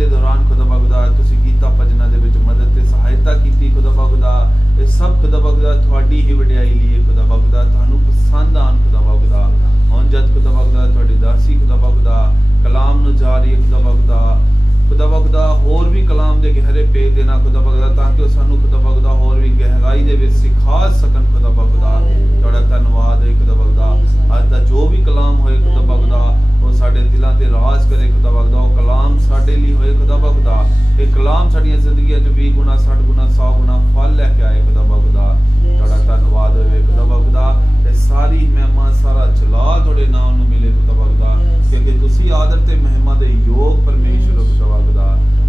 दे दौरान खुदा खुदा तुसी गीता भजना दे विच मदद ते सहायता कीती खुदा खुदा ये सब खुदा खुदा तुहाडी ही वडियाई लिए खुदा खुदा तुहानू पसंद आन खुदा खुदा हुण जद खुदा खुदा तुहाडी दासी खुदा खुदा कलाम नू जा रही है खुदा खुदा होर भी कलाम दे गहरे पे देना खुदा खुदा ताकि सानू खुदा खुदा होर भी गहराई दे विच सिखा सकन खुदा खुदा तुहाडा धन्नवाद है खुदा खुदा अज दा जो भी कलाम होए खुदा खुदा वो साडे दिलां ते राज करे खुदा खुदा वो कलाम साडे लिए होए खुदा खुदा ये कलाम साडीआं जिंदगियां च 20 गुना 60 गुना 100 गुना फल लेके आए खुदा खुदा तुहाडा धन्नवाद होए खुदा खुदा ये सारी महिमा सारा जलाल तुहाडे नाम नू मिले खुदा खुदा क्योंकि तुसी आदर ते महिमा दे योग परमेश्वर हो खुदा खुदा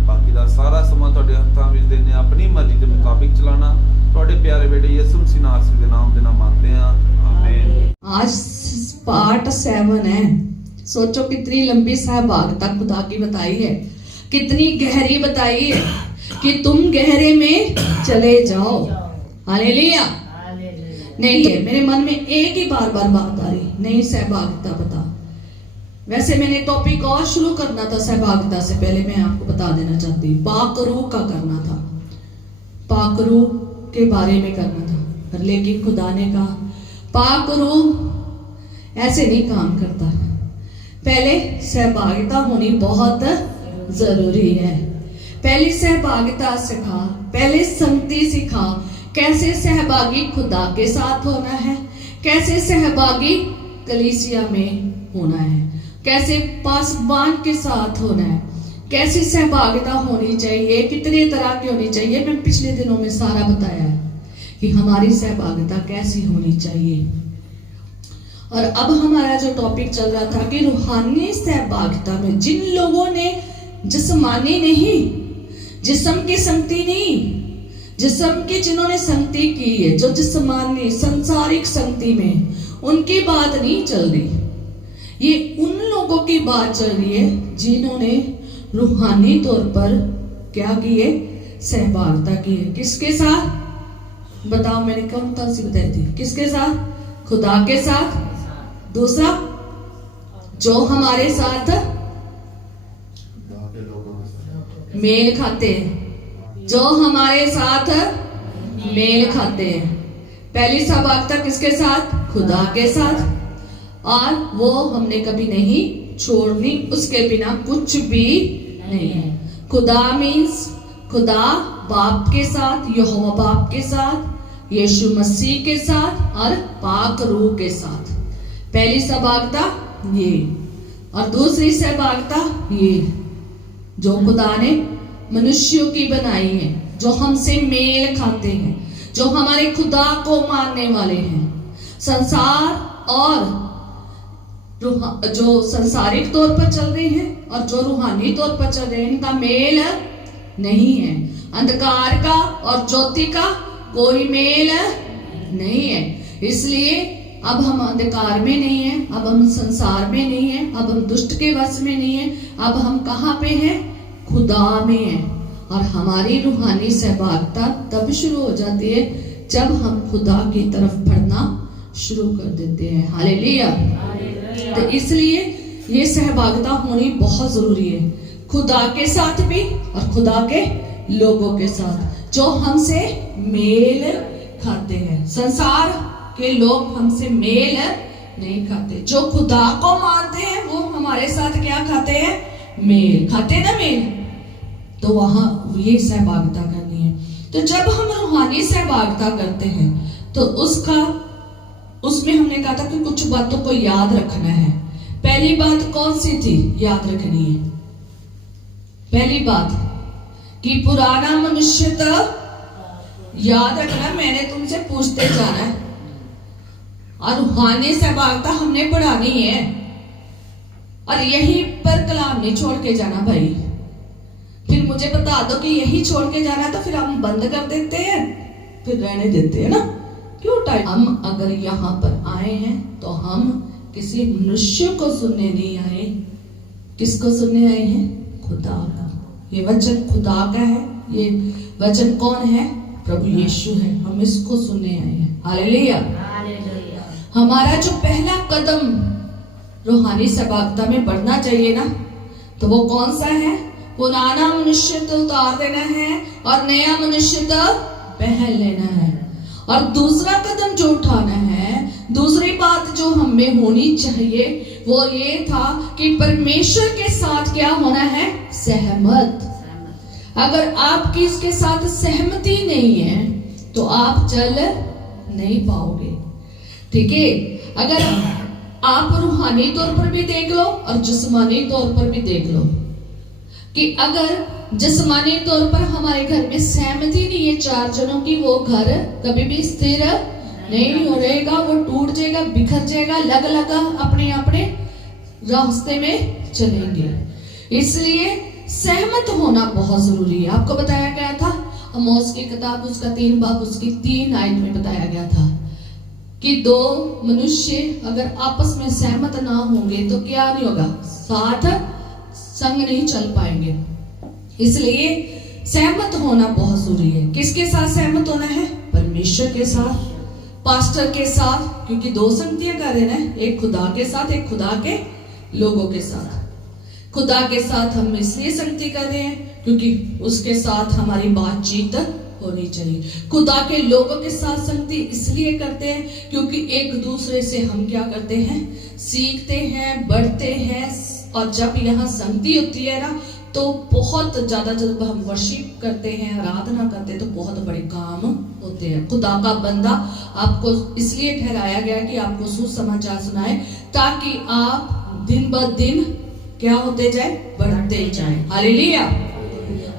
बाकी दा सारा समा तुहाडे हत्थां विच देने अपनी मर्जी दे मुताबिक चलाना तुहाडे प्यारे बेटे यीशु मसीह नासरी दे नाम दे नाम मांगते हैं आमीन। आज पार्ट 7 है। सोचो कितनी लंबी सहभागिता खुदा की बताई है, कितनी गहरी बताई है कि तुम गहरे में चले जाओ। हालेलुया। नहीं है मेरे मन में एक ही बार बात आ रही, नहीं सहभागिता बता। वैसे मैंने टॉपिक और शुरू करना था सहभागिता से पहले, मैं आपको बता देना चाहती हूँ पाकरू का करना था, पाकरू के बारे में करना था, लेकिन खुदा ने कहा पाकरू ऐसे नहीं काम करता, पहले सहभागिता होनी बहुत जरूरी है। पहले सहभागिता सिखा, पहले संगति सिखा, कैसे सहभागी खुदा के साथ होना है, कैसे सहभागी कलीसिया में होना है, कैसे पासबान के साथ होना है, कैसी सहभागिता होनी चाहिए, कितने तरह की होनी चाहिए। मैं पिछले दिनों में सारा बताया है कि हमारी सहभागिता कैसी होनी चाहिए। और अब हमारा जो टॉपिक चल रहा था कि रूहानी सहभागिता में जिन लोगों ने जिस्मानी नहीं, जिस्म की संगति नहीं, जिस्म की जिन्होंने संगति की है, जो जिस्मानी संसारिक संगति में, उनकी बात नहीं चल रही, ये उन लोगों की बात चल रही है जिन्होंने रूहानी तौर पर क्या की है, सहभागिता की है। किसके साथ बताओ, मैंने कौन सी बताई थी, किसके साथ, खुदा के साथ। दूसरा जो हमारे साथ मेल खाते हैं, जो हमारे साथ मेल खाते हैं। पहली सहभागिता किसके साथ, खुदा के साथ, और वो हमने कभी नहीं छोड़नी, उसके बिना कुछ भी नहीं है। खुदा मीन्स खुदा बाप के साथ, यहोवा बाप के साथ, यीशु मसीह के साथ और पाक रूह के साथ। पहली सहभागिता ये, और दूसरी सहभागिता ये जो खुदा ने मनुष्यों की बनाई है, जो हमसे मेल खाते हैं, जो हमारे खुदा को मानने वाले हैं। संसार और जो संसारिक तौर पर चल रहे हैं और जो रूहानी तौर पर चल रहे हैं, इनका मेल नहीं है। अंधकार का और ज्योति का कोई मेल नहीं है। इसलिए अब हम अंधकार में नहीं है, अब हम संसार में नहीं है, अब हम दुष्ट के वश में नहीं है, अब हम कहाँ पे हैं, खुदा में हैं। और हमारी रूहानी सहभागिता तब शुरू हो जाती है जब हम खुदा की तरफ बढ़ना शुरू कर देते हैं। हालेलुया। तो इसलिए ये सहभागिता होनी बहुत जरूरी है, खुदा के साथ भी और खुदा के लोगों के साथ जो हमसे मेल खाते हैं। संसार के लोग हमसे मेल नहीं खाते, जो खुदा को मानते हैं वो हमारे साथ क्या खाते हैं, मेल खाते ना मेल। तो वहां ये सहभागिता करनी है। तो जब हम रूहानी सहभागिता करते हैं तो उसमें हमने कहा था कि कुछ बातों को याद रखना है। पहली बात कौन सी थी याद रखनी है? पहली बात कि पुराना मनुष्य तो याद रखना, मैंने तुमसे पूछते जाना है, और रूहानी सहभागिता हमने पढ़ानी है, और यहीं पर कलाम नहीं छोड़ के जाना भाई। फिर मुझे बता दो कि यही छोड़ के जाना है तो फिर हम बंद कर देते हैं, फिर रहने देते हैं ना, क्यों टाइम। हम अगर यहाँ पर आए हैं तो हम किसी मनुष्य को सुनने नहीं आए, किसको सुनने आए हैं, खुदा का। ये वचन खुदा का है, ये वचन कौन है, प्रभु यीशु है, हम इसको सुनने आए हैं। हालेलुया। हमारा जो पहला कदम रूहानी सहभागिता में बढ़ना चाहिए ना, तो वो कौन सा है, पुराना मनुष्य तो उतार देना है और नया मनुष्य तो पहन लेना है। और दूसरा कदम जो उठाना है, दूसरी बात जो हम में होनी चाहिए वो ये था कि परमेश्वर के साथ क्या होना है, सहमत। अगर आपकी इसके साथ सहमति नहीं है तो आप चल नहीं पाओगे। ठीक है, अगर आप रूहानी तौर पर भी देख लो और जिस्मानी तौर पर भी देख लो कि अगर जिस्मानी तौर पर हमारे घर में सहमति नहीं है 4 जनों की, वो घर कभी भी स्थिर नहीं हो रहेगा, वो टूट जाएगा, बिखर जाएगा, अलग अलग अपने अपने रास्ते में चलेंगे। इसलिए सहमत होना बहुत जरूरी है। आपको बताया गया था आमोस की किताब उसका 3 बाब उसकी 3 आयत में बताया गया था कि 2 मनुष्य अगर आपस में सहमत ना होंगे तो क्या नहीं होगा, साथ संग नहीं चल पाएंगे। इसलिए सहमत होना बहुत जरूरी है। किसके साथ सहमत होना है, परमेश्वर के साथ, पास्टर के साथ, क्योंकि 2 संगतियां कर रहे हैं, एक खुदा के साथ, एक खुदा के लोगों के साथ। खुदा के साथ हम इसलिए संगति कर रहे हैं क्योंकि उसके साथ हमारी बातचीत होनी चाहिए। खुदा के लोगों के साथ संगति इसलिए करते हैं क्योंकि एक दूसरे से हम क्या करते हैं, सीखते हैं, बढ़ते हैं। और जब यहाँ संगति होती है ना तो बहुत ज्यादा, जब हम वर्शिप करते हैं, आराधना करते हैं तो बहुत बड़े काम होते हैं। खुदा का बंदा आपको इसलिए ठहराया गया कि आपको सुसमाचार सुनाए ताकि आप दिन ब दिन क्या होते जाए, बढ़ते जाए। हालेलुया।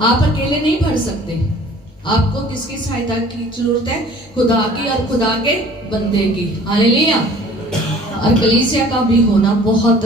आप अकेले नहीं बढ़ सकते, आपको किसकी सहायता की जरूरत है, खुदा की और खुदा के बंदे की। हालेलुया। और कलीसिया का भी होना बहुत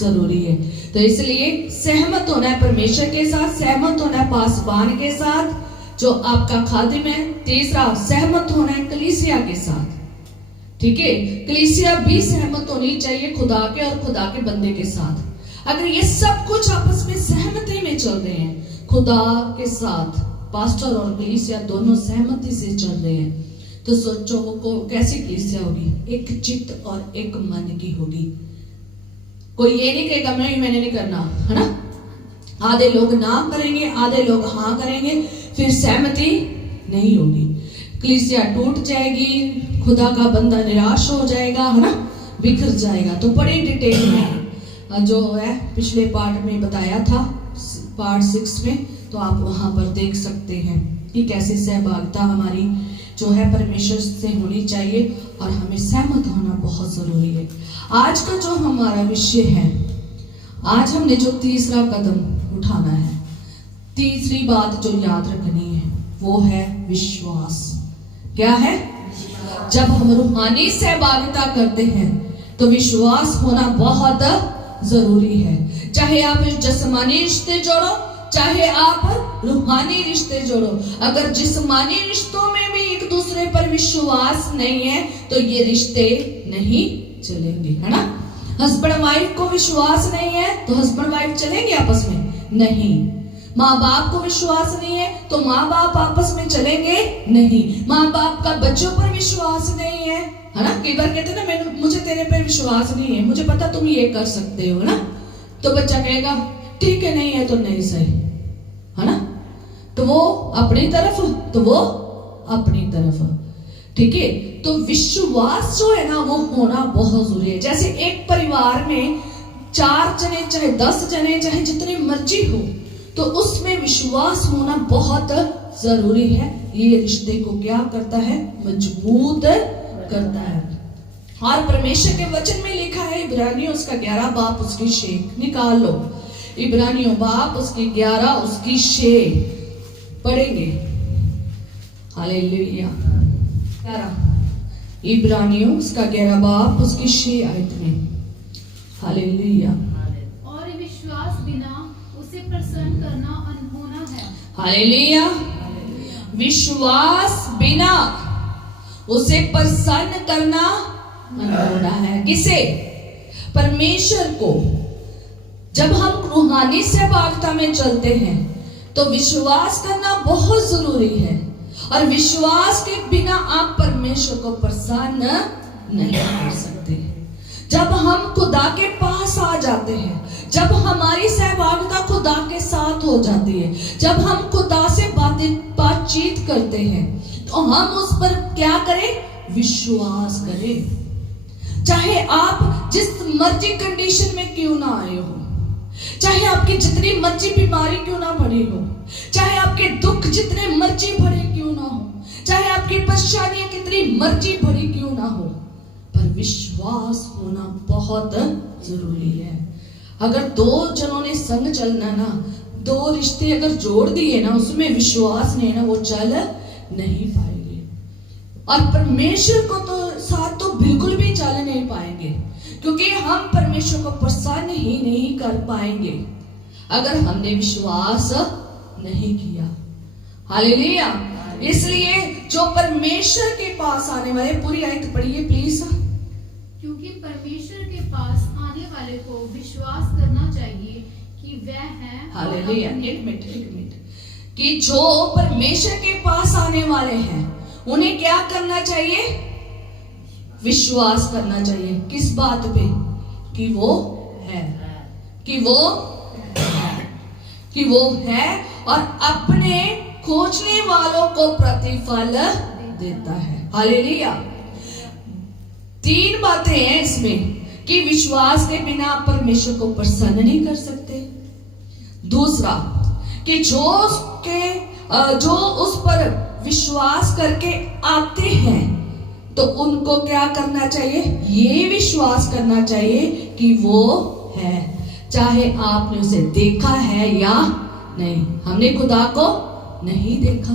जरूरी है। तो इसलिए सहमत होना है परमेश्वर के साथ, सहमत होना है पासबान के साथ जो आपका खादिम है। तीसरा, सहमत होना है कलीसिया के साथ। ठीक है, कलीसिया भी सहमत होनी चाहिए खुदा के और खुदा के बंदे के साथ। अगर ये सब कुछ आपस में सहमति में चल रहे हैं, खुदा के साथ पास्टर और कलीसिया दोनों सहमति से चल रहे हैं, तो सोचो वो कैसी कलीसिया होगी, एक चित्त और एक मन की होगी। कोई ये नहीं कहेगा मैंने नहीं करना, है ना। आधे लोग ना करेंगे, आधे लोग हाँ करेंगे, फिर सहमति नहीं होगी, कलीसिया टूट जाएगी, खुदा का बंदा निराश हो जाएगा, है ना, बिखर जाएगा। तो बड़ी डिटेल में जो है पिछले पार्ट में बताया था, पार्ट 6 में, तो आप वहां पर देख सकते हैं कि कैसे सहभागिता हमारी जो है परमेश्वर से होनी चाहिए और हमें सहमत होना बहुत जरूरी है। आज का जो हमारा विषय है, आज हमने जो तीसरा कदम उठाना है, तीसरी बात जो याद रखनी है वो है विश्वास। क्या है? जब हम रूहानी सहभागिता करते हैं तो विश्वास होना बहुत जरूरी है। चाहे आप जिस्मानी रिश्ते जोड़ो, चाहे आप रूहानी रिश्ते जोड़ो, अगर जिस्मानी रिश्तों में भी एक दूसरे पर विश्वास नहीं है तो ये रिश्ते नहीं चलेंगे, है ना। हस्बैंड वाइफ को विश्वास नहीं है तो हस्बैंड वाइफ चलेंगे आपस में? नहीं। माँ बाप को विश्वास नहीं है तो माँ बाप आपस में चलेंगे? नहीं। माँ बाप का बच्चों पर विश्वास नहीं है ना। कई बार कहते हैं ना, मुझे तेरे पे विश्वास नहीं है, मुझे पता तुम ये कर सकते हो, ना। तो बच्चा कहेगा ठीक है, नहीं है तो नहीं सही, है ना। तो वो अपनी तरफ, तो वो अपनी तरफ। ठीक है, तो विश्वास जो है ना वो होना बहुत जरूरी है। जैसे एक परिवार में 4 जने, चाहे 10 जने, चाहे जितने मर्जी हो, तो उसमें विश्वास होना बहुत जरूरी है। ये रिश्ते को क्या करता है? मजबूत करता है। और परमेश्वर के वचन में लिखा है, इब्रानियों उसका 11 बाप उसकी 6 निकाल लो, इब्रानियों बाप उसकी 11 उसकी 6 पढ़ेंगे। हालेलुया। 11 इब्रानियों उसका 11 बाप उसकी 6 आयत में। हालेलुया। और विश्वास बिना उसे प्रसन्न करना अनहोना है। हालेलुया। विश्वास बिना उसे प्रसन्न करना अनहोना है। किसे? परमेश्वर को। जब हम रूहानी सहभागिता में चलते हैं तो विश्वास करना बहुत जरूरी है, और विश्वास के बिना आप परमेश्वर को प्रसन्न नहीं कर सकते। जब हम खुदा के पास आ जाते हैं, जब हमारी सहभागिता खुदा के साथ हो जाती है, जब हम खुदा से बातचीत करते हैं, तो हम उस पर क्या करें? विश्वास करें। चाहे आप जिस मर्जी कंडीशन में क्यों ना आए हो, चाहे आपकी जितनी मर्जी बीमारी क्यों ना बढ़ी हो, चाहे आपके दुख जितने मर्जी भरे क्यों ना हो, चाहे आपकी परेशानियां कितनी मर्जी भरी क्यों ना हो, पर विश्वास होना बहुत जरूरी है। अगर दो जनों ने संग चलना ना, दो रिश्ते अगर जोड़ दिए ना, उसमें विश्वास नहीं ना, वो चल नहीं पाएंगे। और परमेश्वर को तो साथ तो बिल्कुल भी चल नहीं पाएंगे, क्योंकि हम परमेश्वर को प्रसन्न ही नहीं कर पाएंगे अगर हमने विश्वास नहीं किया। हालेलुया। इसलिए जो परमेश्वर के पास आने वाले, पूरी आयत पढ़िए प्लीज। क्योंकि परमेश्वर के पास आने वाले को विश्वास करना चाहिए कि वह है। हालेलुया। एक मिनट, कि जो परमेश्वर के पास आने वाले हैं उन्हें क्या करना चाहिए? विश्वास करना चाहिए। किस बात पे? कि वो है, कि वो है और अपने खोजने वालों को प्रतिफल देता है। हालेलुया। 3 बातें हैं इसमें कि विश्वास के बिना आप परमेश्वर को प्रसन्न नहीं कर सकते। दूसरा, कि जो उस पर विश्वास करके आते हैं तो उनको क्या करना चाहिए? ये विश्वास करना चाहिए कि वो है, चाहे आपने उसे देखा है या नहीं। हमने खुदा को नहीं देखा।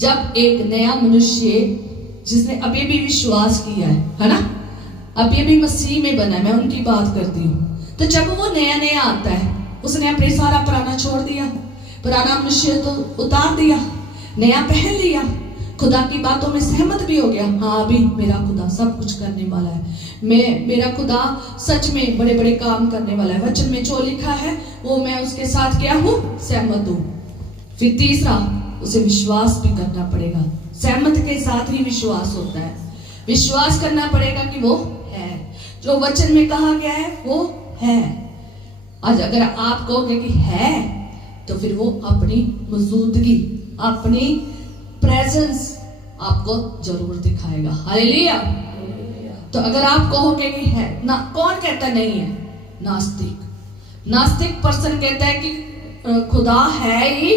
जब एक नया मनुष्य जिसने अभी भी विश्वास किया है ना, अभी भी मसीह में बना है, मैं उनकी बात करती हूँ, तो जब वो नया आता है, उसने अपने सारा पुराना छोड़ दिया, पुराना मनुष्य तो उतार दिया, नया पहन लिया, खुदा की बातों में सहमत भी हो गया। हाँ, अभी मेरा खुदा सब कुछ करने वाला है, मेरा खुदा सच में बड़े बड़े काम करने वाला है, वचन में जो लिखा है वो मैं उसके साथ क्या हूँ? सहमत हूँ। फिर तीसरा, उसे विश्वास भी करना पड़ेगा। सहमत के साथ ही विश्वास होता है। विश्वास करना पड़ेगा कि वो है, जो वचन में कहा गया है वो है। आज अगर आप कहोगे कि है, तो फिर वो अपनी मौजूदगी, अपनी प्रेजेंस आपको जरूर दिखाएगा। हालेलुया। तो अगर आप कहोगे कि है ना, कौन कहता नहीं है? नास्तिक पर्सन कहता है कि खुदा है ही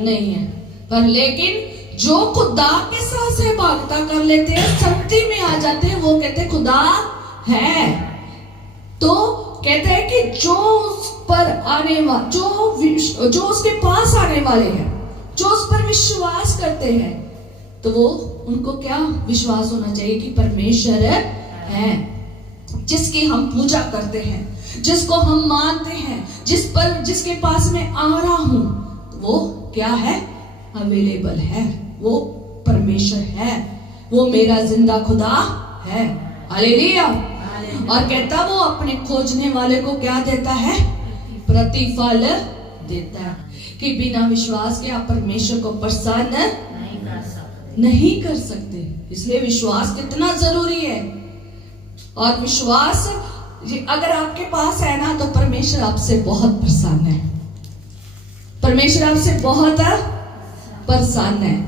नहीं है। पर लेकिन जो खुदा के साथ सहभागिता कर लेते हैं, संगति में आ जाते हैं, वो कहते हैं खुदा है। तो कहते हैं कि जो उस पर आने वाले, जो उसके पास आने वाले हैं, जो उस पर विश्वास करते हैं, तो वो उनको क्या विश्वास होना चाहिए कि परमेश्वर है, जिसकी हम पूजा करते हैं, जिसको हम मानते हैं, जिसके पास मैं आ रहा हूं, वो क्या है? अवेलेबल है, वो परमेश्वर है, वो मेरा जिंदा खुदा है। हालेलुया। और कहता वो अपने खोजने वाले को क्या देता है? प्रतिफल देता है। कि बिना विश्वास के आप परमेश्वर को प्रसन्न नहीं कर सकते। इसलिए विश्वास कितना जरूरी है। और विश्वास अगर आपके पास है ना, तो परमेश्वर आपसे बहुत प्रसन्न है। परमेश्वर आपसे बहुत प्रसन्न है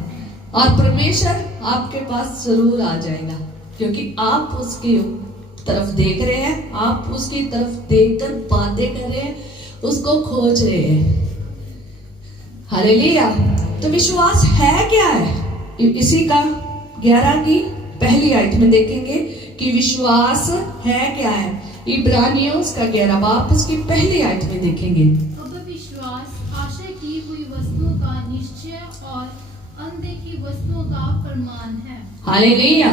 और परमेश्वर आपके पास जरूर आ जाएगा, क्योंकि आप उसकी तरफ देख रहे हैं, आप उसकी तरफ देखकर बातें कर रहे हैं, उसको खोज रहे हैं। हालेलुया। तो विश्वास है क्या है? इसी का 11 की पहली आयत में देखेंगे कि विश्वास है क्या है। इब्रानियों उसका 11 बाब उसकी पहली आयत में देखेंगे। अब विश्वास आशा की हुई वस्तुओं का निश्चय और अनदेखी वस्तुओं का प्रमाण है। हालेलुया।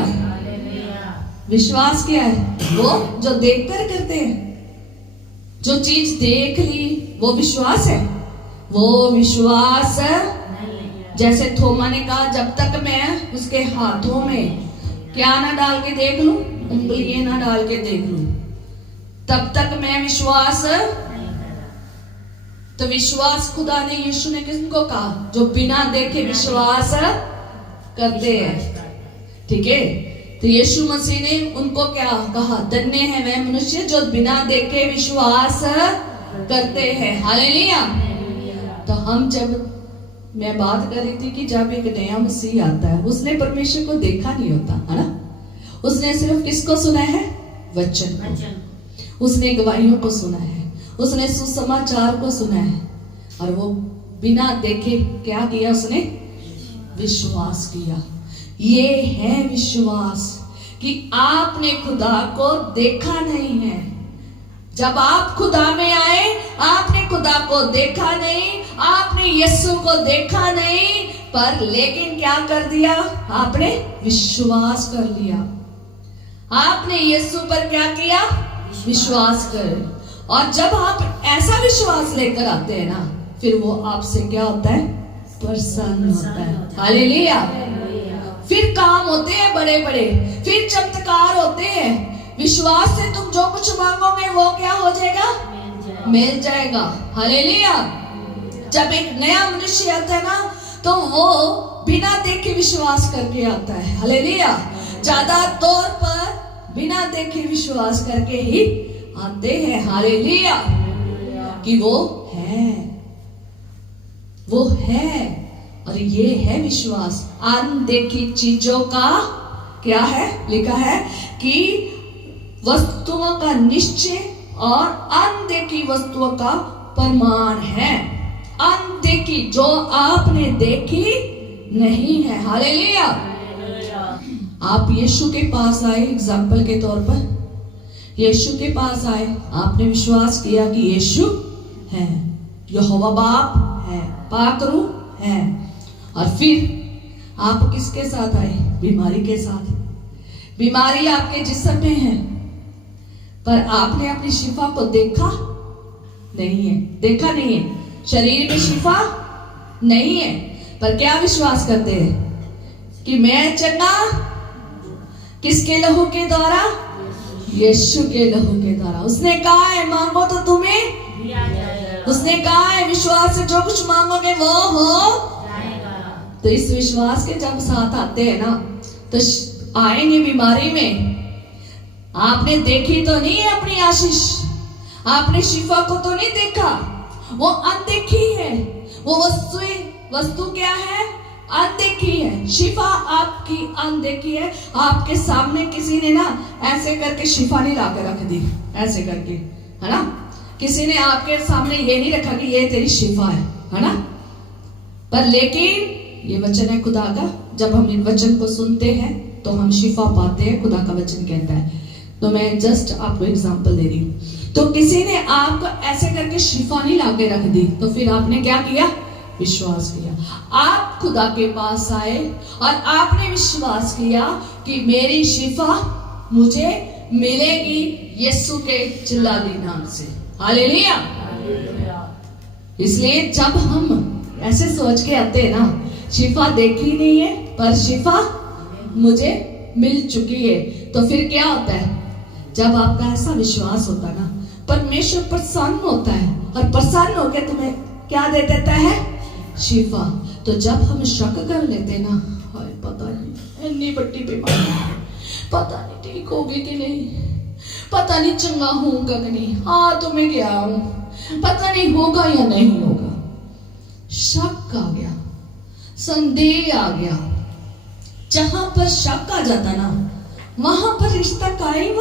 विश्वास क्या है? वो जो देखकर करते हैं, जो चीज देख ली वो विश्वास है। वो विश्वास जैसे थोमा ने कहा, जब तक मैं उसके हाथों में क्या ना डाल के देख लूं, उंगलियां ना डाल के देख लूं, तब तक मैं विश्वास। तो विश्वास खुदा ने, यीशु ने किसको कहा? जो बिना देखे विश्वास करते हैं। ठीक है। तो यीशु मसीह ने उनको क्या कहा? धन्य है वह मनुष्य जो बिना देखे विश्वास करते हैं। हालेलुया। तो हम जब मैं बात कर रही थी कि जब एक नया मसीह आता है, उसने परमेश्वर को देखा नहीं होता है ना, उसने सिर्फ किसको सुना है? वचन को। उसने गवाहियों को सुना है, उसने सुसमाचार को सुना है, और वो बिना देखे क्या किया? उसने विश्वास किया। ये है विश्वास कि आपने खुदा को देखा नहीं है। जब आप खुदा में आए, आपने खुदा को देखा नहीं, आपने यीशु को देखा नहीं, पर लेकिन क्या कर दिया? आपने विश्वास कर लिया। आपने यीशु पर क्या किया? विश्वास कर। और जब आप ऐसा विश्वास लेकर आते हैं ना, फिर वो आपसे क्या होता है? प्रसन्न होता है। हालेलुया। फिर काम होते हैं बड़े बड़े, फिर चमत्कार होते हैं। विश्वास से तुम जो कुछ मांगोगे वो क्या हो जाएगा? मिल जाएगा। हालेलुया। जब एक नया मनुष्य आता है ना, तो वो बिना देखे विश्वास करके आता है। हालेलुया। ज्यादा तौर पर बिना देखे विश्वास करके ही आते हैं। हालेलुया। कि वो है, और ये है विश्वास। अनदेखी चीजों का क्या है? लिखा है कि वस्तुओं का निश्चय और अनदेखी वस्तुओं का प्रमाण है। अनदेखी जो आपने देखी नहीं है। हालेलुया। आप यीशु के पास आए, एग्जाम्पल के तौर पर यीशु के पास आए, आपने विश्वास किया कि यीशु है, यहोवा बाप है, पाक रूह है, और फिर आप किसके साथ आए? बीमारी के साथ। बीमारी आपके जिस्म में है, पर आपने अपनी शिफा को देखा नहीं है। देखा नहीं है, शरीर में शिफा नहीं है, पर क्या विश्वास करते हैं कि मैं चंगा किसके लहू के द्वारा? यीशु के लहू के द्वारा। उसने कहा है मांगो तो तुम्हें दिया जाएगा। उसने कहा है विश्वास से जो कुछ मांगोगे वो हो जाएगा। तो इस विश्वास के जब साथ आते हैं ना, तो आएंगे बीमारी में। आपने देखी तो नहीं है अपनी आशीष, आपने शिफा को तो नहीं देखा, वो अनदेखी है। वो वस्तु क्या है? अनदेखी है। शिफा आपकी अनदेखी है। आपके सामने किसी ने ना ऐसे करके शिफा नहीं लाकर रख दी, ऐसे करके, है ना। किसी ने आपके सामने ये नहीं रखा कि ये तेरी शिफा है ना। पर लेकिन ये वचन है खुदा का, जब हम इन वचन को सुनते हैं तो हम शिफा पाते हैं। खुदा का वचन कहता है। तो मैं जस्ट आपको एग्जांपल दे रही हूँ। तो किसी ने आपको ऐसे करके शिफा नहीं लाके रख दी, तो फिर आपने क्या किया? विश्वास किया। आप खुदा के पास आए और आपने विश्वास किया कि मेरी शिफा मुझे मिलेगी यीशु के जलाली नाम से। हालेलुया। इसलिए जब हम ऐसे सोच के आते हैं ना, शिफा देखी नहीं है पर शिफा मुझे मिल चुकी है, तो फिर क्या होता है? जब आपका ऐसा विश्वास होता है ना, परमेश्वर प्रसन्न होता है, और प्रसन्न होकर तुम्हें क्या दे देता है? शिफा। तो जब हम शक कर लेते ना, हाय पता नहीं इतनी बड़ी बीमारी, पता नहीं ठीक होगी कि नहीं, पता नहीं चंगा होगा कि नहीं, हाँ तो मैं गया हूं, पता नहीं होगा या नहीं होगा। शक आ गया, संदेह आ गया। जहां पर शक आ जाता ना, वहां पर रिश्ता कायम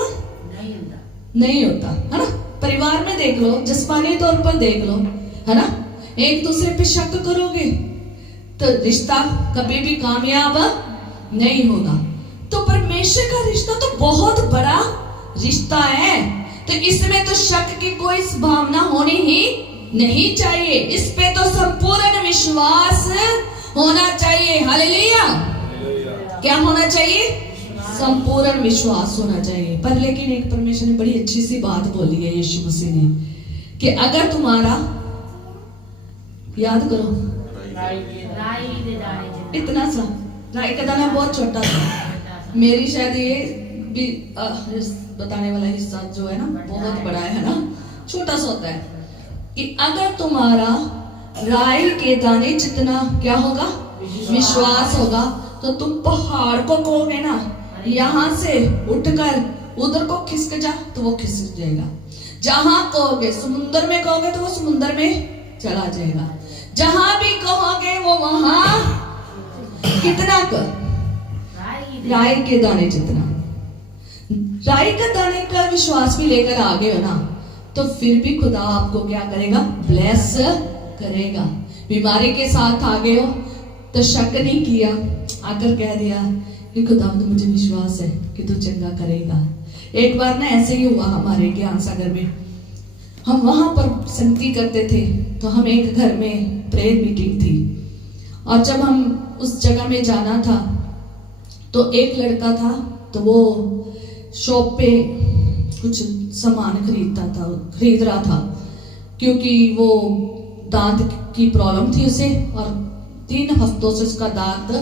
नहीं होता, है ना। परिवार में देख लो, जिस्मानी तौर पर देख लो, है ना। एक दूसरे पे शक करोगे तो रिश्ता कभी भी कामयाब नहीं होगा। तो परमेश्वर का रिश्ता तो बहुत बड़ा रिश्ता है, तो इसमें तो शक की कोई भावना होनी ही नहीं चाहिए। इस पे तो संपूर्ण विश्वास होना चाहिए। हालेलुया। क्या होना चाहिए? संपूर्ण विश्वास होना चाहिए। पर लेकिन एक परमेश्वर ने बड़ी अच्छी सी बात बोली है यीशु मसीह ने, कि अगर तुम्हारा, याद करो, इतना सा राई का दाना बहुत छोटा था। मेरी शायद ये भी बताने वाला हिस्सा जो है ना बहुत बड़ा है ना, छोटा सा होता है कि अगर तुम्हारा राई के दाने जितना क्या होगा? विश्वास होगा, तो तुम पहाड़ को कहोगे ना यहाँ से उठकर उधर को खिसक जा तो वो खिसक जाएगा। जहां कहोगे समुद्र में कहोगे तो वो समुद्र में चला जाएगा। जहां भी कहोगे वो वहां कितना कर राई के दाने जितना। राई के दाने का विश्वास भी लेकर आ गए हो ना, तो फिर भी खुदा आपको क्या करेगा? ब्लेस करेगा। बीमारी के साथ आ गए हो तो शक नहीं किया, आकर कह दिया कि खुदा तो मुझे विश्वास है कि तू चंगा करेगा। एक बार ना ऐसे ही हुआ हमारे ज्ञान सागर में, हम वहां पर संगति करते थे, तो हम एक घर में प्रेयर मीटिंग थी, और जब हम उस जगह में जाना था तो एक लड़का था, तो वो शॉप पे कुछ सामान खरीद रहा था, क्योंकि वो दांत की प्रॉब्लम थी उसे, और 3 हफ्तों से उसका दांत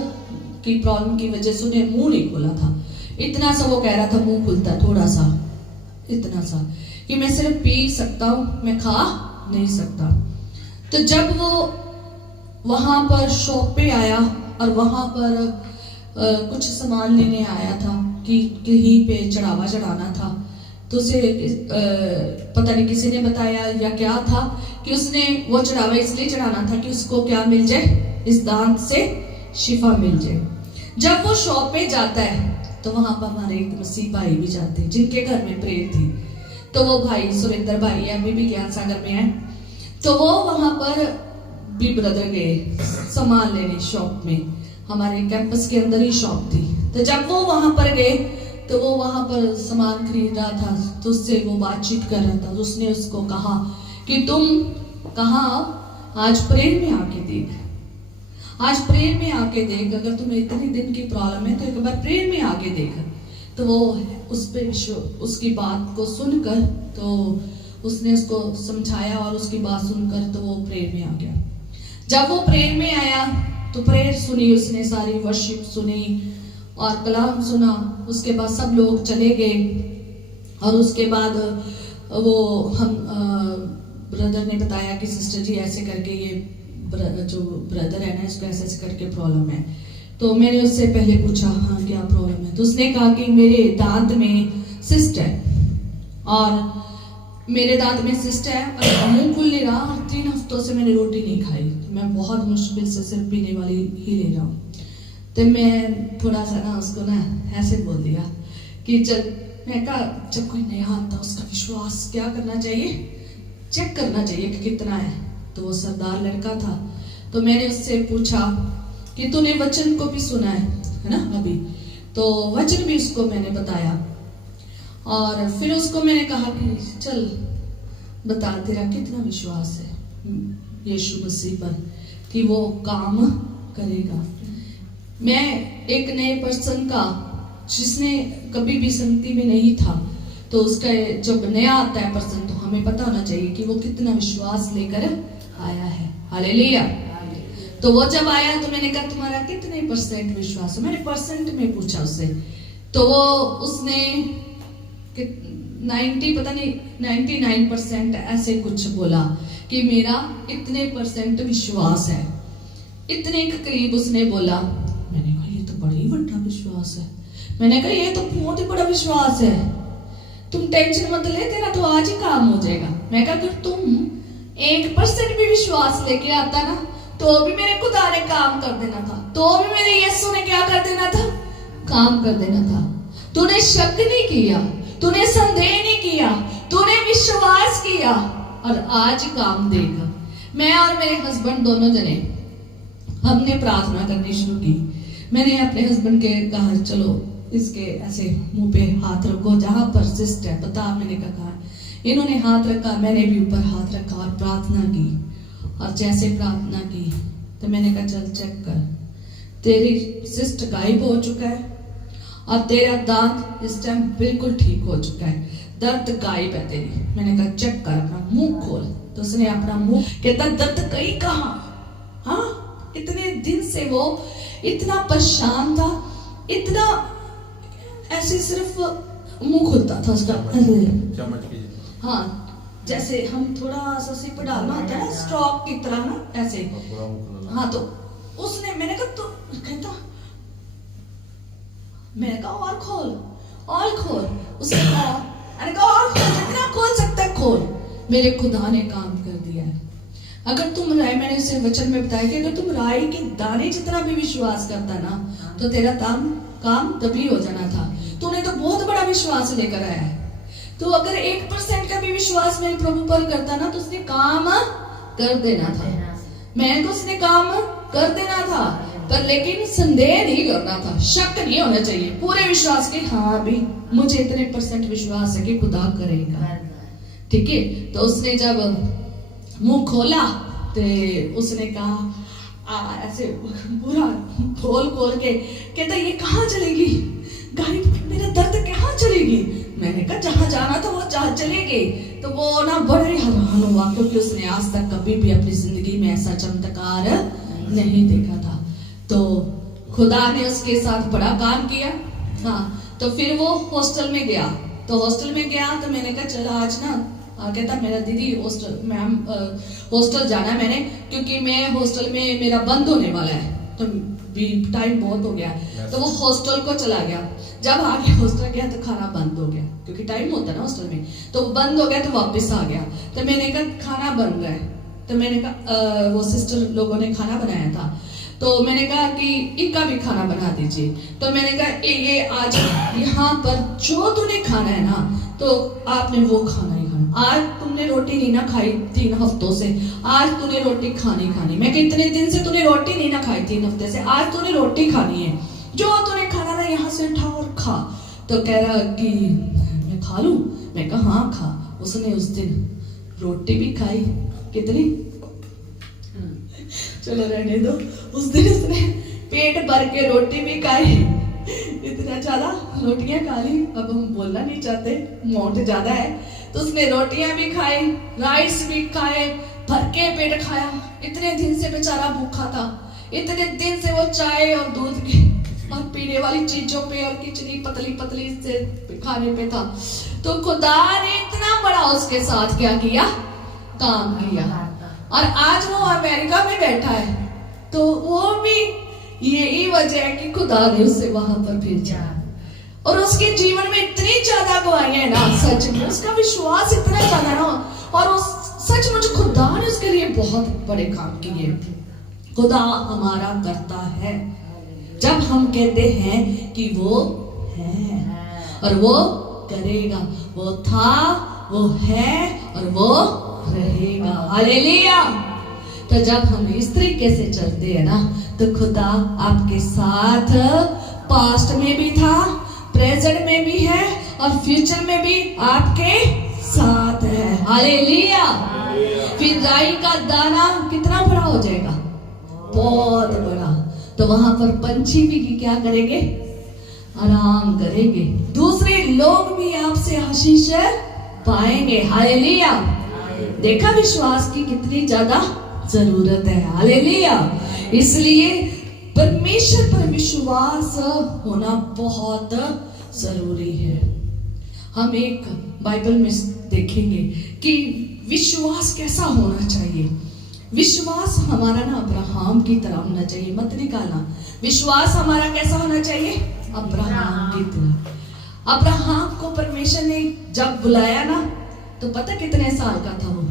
की प्रॉब्लम की वजह से उन्हें मुंह नहीं खोला था। इतना सा वो कह रहा था, मुंह खुलता है थोड़ा सा, इतना सा कि मैं सिर्फ पी सकता हूं, मैं खा नहीं सकता। तो जब वो वहां पर शॉप पे आया और वहां पर कुछ सामान लेने आया था कि कहीं पे चढ़ावा चढ़ाना था, तो उसे पता नहीं किसी ने बताया या क्या था कि उसने वो चढ़ावा इसलिए चढ़ाना था कि उसको क्या मिल जाए, इस दांत से शिफा मिल जाए। जब वो शॉप पे जाता है तो वहां पर हमारे एक मसीह भाई भी जाते हैं जिनके घर में प्रेयर थी, तो वो भाई सुरेंद्र भाई है, अभी भी ज्ञान सागर में है, तो वो वहां पर भी ब्रदर गए सामान लेने शॉप में, हमारे कैंपस के अंदर ही शॉप थी। तो जब वो वहां पर गए तो वो वहां पर सामान खरीद रहा था, तो उससे वो बातचीत कर रहा था, तो उसने उसको कहा कि तुम कहाँ, आज प्रेयर में आके देख, आज प्रेयर में आके देख, अगर तुम्हें इतनी दिन की प्रॉब्लम है तो एक बार प्रेयर में आके देख। तो वो उस पे उसकी बात को सुनकर, तो उसने उसको समझाया और उसकी बात सुनकर तो वो प्रेयर में आ गया। जब वो प्रेयर में आया तो प्रेयर सुनी उसने, सारी वर्शिप सुनी और कलाम सुना। उसके बाद सब लोग चले गए और उसके बाद वो हम ब्रदर ने बताया कि सिस्टर जी ऐसे करके ये जो ब्रदर है ना, इसको ऐसे ऐसे करके प्रॉब्लम है। तो मैंने उससे पहले पूछा हाँ क्या प्रॉब्लम है, तो उसने कहा कि मेरे दांत में सिस्ट है, और मेरे दांत में सिस्ट है और मुंह खुल नहीं रहा, और 3 हफ्तों से मैंने रोटी नहीं खाई, मैं बहुत मुश्किल से सिर्फ पीने वाली ही ले रहा हूँ। तो मैं थोड़ा सा ना उसको ना ऐसे बोल दिया कि चल, मैं कहा जब कोई नया आता उसका विश्वास क्या करना चाहिए, चेक करना चाहिए कि कितना है। तो वो सरदार लड़का था, तो मैंने उससे पूछा कि तूने वचन को भी सुना है ना अभी, तो वचन भी उसको मैंने बताया, और फिर उसको मैंने कहा कि चल बता तेरा कितना विश्वास है यीशु मसीह पर कि वो काम करेगा। मैं एक नए पर्सन का, जिसने कभी भी संगति में नहीं था, तो उसका जब नया आता है पर्सन, तो हमें पता होना चाहिए कि वो कितना विश्वास लेकर आया है। हालेलुया। तो वो जब आया तो मैंने कहा तुम्हारा कितने % विश्वास है, मैंने परसेंट में पूछा उससे, तो वो उसने 90 पता नहीं 99% ऐसे कुछ बोला कि मेरा इतने % विश्वास है, इतने के करीब उसने बोला। मैंने कहा ये तो बड़ा ही बड़ा विश्वास है, मैंने कहा ये तो बहुत ही बड़ा विश्वास है, तुम टेंशन मत ले, तेरा तो आज ही काम हो जाएगा। मैं कहा अगर तुम 1% भी विश्वास लेके आता ना, तो भी मेरे खुदा ने काम कर देना था, तो भी मेरे यीशु ने क्या कर देना था, काम कर देना था। तूने शक नहीं किया, तूने संदेह नहीं किया, तूने विश्वास किया, और आज काम देगा। मैं और मेरे हस्बैंड दोनों जने हमने प्रार्थना करनी शुरू की। मैंने अपने हस्बैंड के कहा चलो इसके ऐसे मुंह पे हाथ रखो जहां पर सिस्ट है, बता। मैंने कहा, इन्होंने हाथ रखा, मैंने भी ऊपर हाथ रखा और प्रार्थना की। और जैसे प्रार्थना की तो मैंने कहा चल चेक कर, तेरी सिस्ट गायब हो चुका है और तेरा दांत इस टाइम बिल्कुल ठीक हो चुका है, दर्द गायब है तेरी। मैंने कहा चेक कर, अपना मुंह खोल। तो उसने अपना मुंह, कहता दर्द कहीं कहाँ, हाँ इतने दिन से वो इतना परेशान था, इतना ऐसे सिर्फ मुंह खुलता था उसका, हाँ जैसे हम थोड़ा सा सिप डालना होता है ना स्ट्रोक की तरह ना, ऐसे। हाँ तो उसने, मैंने कहा तो कहता मैंने कहा और खोल। उसने कहा, मैंने कहा और खोल, जितना खोल सकता है खोल। मेरे खुदा ने काम कर दिया है। अगर तुम राय, मैंने उसे वचन में बताया कि अगर तुम राई के दाने जितना भी विश्वास करता ना, तो तेरा काम तभी हो जाना था। तूने तो बहुत बड़ा विश्वास लेकर आया है। तो अगर 1% का भी विश्वास मेरे प्रभु पर करता ना, तो उसने काम कर देना था। मैं तो उसने काम कर देना था, पर लेकिन संदेह नहीं करना था, शक नहीं होना चाहिए, पूरे विश्वास के हाँ भी मुझे इतने % विश्वास है कि खुदा करेगा। ठीक है। तो उसने जब मुंह खोला तो उसने कहा ऐसे पूरा खोल के कहता ये कहाँ चलेगी गाड़ी, मेरा दर्द कहाँ चलेगी। मैंने कहा जहाँ जाना था वो जहाँ चलेगी। तो वो ना बड़े हैरान हुआ, क्योंकि उसने आज तक कभी भी अपनी जिंदगी में ऐसा चमत्कार नहीं देखा था। तो खुदा ने उसके साथ बड़ा काम किया। हाँ, तो फिर वो हॉस्टल में गया। तो मैंने कहा चल आज ना, कहता मेरा दीदी हॉस्टल जाना है मैंने, क्योंकि मैं हॉस्टल में मेरा बंद होने वाला है, तो भी टाइम बहुत हो गया। तो वो हॉस्टल को चला गया। जब आगे हॉस्टल गया तो खाना बंद हो गया, क्योंकि टाइम होता है ना हॉस्टल में, तो बंद हो गया। तो वापस आ गया। तो मैंने कहा खाना बन रहा है। तो मैंने कहा वो सिस्टर लोगों ने खाना बनाया था, तो मैंने कहा कि इनका भी खाना बना दीजिए। तो मैंने कहा ये आज यहाँ पर जो तूने खाना है ना, तो आपने वो खाना ही खाना। आज तुमने रोटी नहीं ना खाई 3 हफ्तों से, आज तूने रोटी खानी। मैं कितने दिन से तूने रोटी नहीं ना खाई 3 हफ्ते से, आज तूने रोटी खानी है। जो तूने खाना ना यहाँ से उठा और खा। तो कह रहा कि मैं खा लूं। मैं कहा हाँ खा। उसने उस दिन रोटी भी खाई। कितनी, चलो रहने दो। उस दिन उसने पेट भर के रोटी भी खाई, इतना ज्यादा रोटियां खा ली। अब हम बोलना नहीं चाहते, अमाउंट ज्यादा है। तो उसने रोटियां भी खाई, राइस भी खाए, भर के पेट खाया। इतने दिन से बेचारा भूखा था, इतने दिन से वो चाय और दूध की और पीने वाली चीजों पे और किचनी पतली से खाने पे था। तो खुदा ने इतना बड़ा उसके साथ क्या किया, काम किया। और आज वो अमेरिका में बैठा है। तो वो भी यही वजह है कि खुदा ने उसे वहां पर भेजा। और उसके जीवन में इतनी ज्यादा गवाहियां है ना, सच में उसका विश्वास इतना ज्यादा ना, और उस सचमुच खुदा ने उसके लिए बहुत बड़े काम किए। खुदा हमारा करता है जब हम कहते हैं कि वो है और वो करेगा। वो था, वो है और वो रहेगा। हालेलुया। तो जब हम इस तरीके से चलते हैं ना, तो खुदा आपके साथ पास्ट में भी था, प्रेजेंट में भी है और फ्यूचर में भी आपके साथ है। हालेलुया। फिर राई का दाना कितना बड़ा हो जाएगा, बहुत बड़ा। तो वहां पर पंछी भी क्या करेंगे, आराम करेंगे। दूसरे लोग भी आपसे आशीष पाएंगे। हालेलुया। देखा विश्वास की कितनी ज्यादा जरूरत है। हालेलुया। इसलिए परमेश्वर पर विश्वास होना बहुत जरूरी है। हम एक बाइबल में देखेंगे कि विश्वास कैसा होना चाहिए। विश्वास हमारा ना अब्राहम की तरह होना चाहिए, मत निकालना। विश्वास हमारा कैसा होना चाहिए, अब्राहम की तरह। अब्राहम को परमेश्वर ने जब बुलाया ना, तो पता कितने साल का था वो,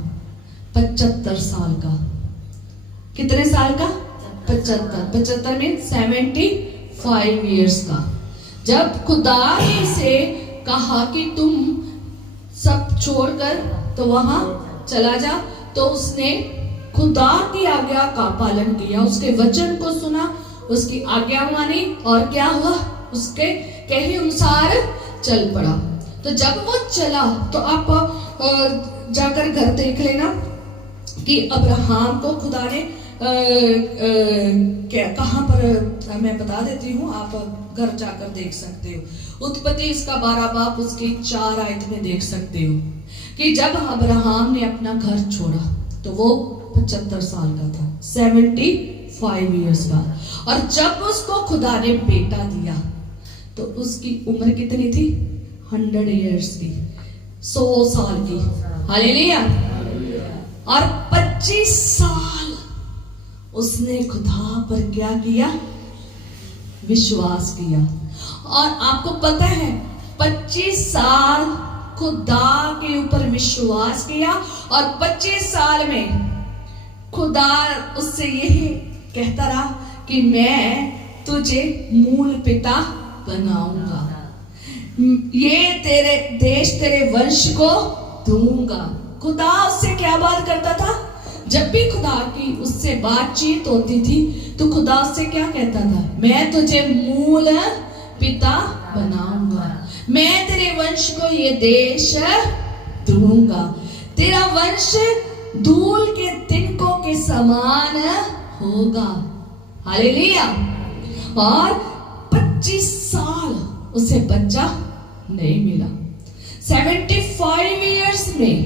75 साल का। कितने साल का, 75 में 75 इयर्स का। जब खुदा ने से कहा कि तुम सब छोड़कर तो वहां चला जा, तो उसने खुदा की आज्ञा का पालन किया, उसके वचन को सुना, उसकी आज्ञा मानी और क्या हुआ, उसके कहे अनुसार चल पड़ा। तो जब वो चला, तो आप जाकर घर देख लेना कि अब्राहम को खुदा ने कहां पर, मैं बता देती हूँ, आप घर जाकर देख सकते हो। उत्पत्ति इसका 12 बाब उसकी 4 आयत में देख सकते हो कि जब अब्राहम ने अपना घर छोड़ा तो वो 75 साल का था, 75 इयर्स का। और जब उसको खुदा ने बेटा दिया तो उसकी उम्र कितनी थी, 100 इयर्स की, 100 साल की। हालेलुया। और 25 साल उसने खुदा पर क्या किया, विश्वास किया। और आपको पता है 25 साल खुदा के ऊपर विश्वास किया और 25 साल में खुदा उससे यही कहता रहा कि मैं तुझे मूल पिता बनाऊंगा, ये तेरे देश तेरे वंश को दूंगा। खुदा उससे क्या बात करता था? जब भी खुदा की उससे बातचीत होती थी तो खुदा उससे क्या कहता था? मैं तुझे मूल पिता बनाऊंगा, मैं तेरे वंश को ये देश दूंगा, तेरा वंश धूल के तिनकों के समान होगा। हालेलुया। और 25 साल उसे बच्चा नहीं मिला। 75 इयर्स में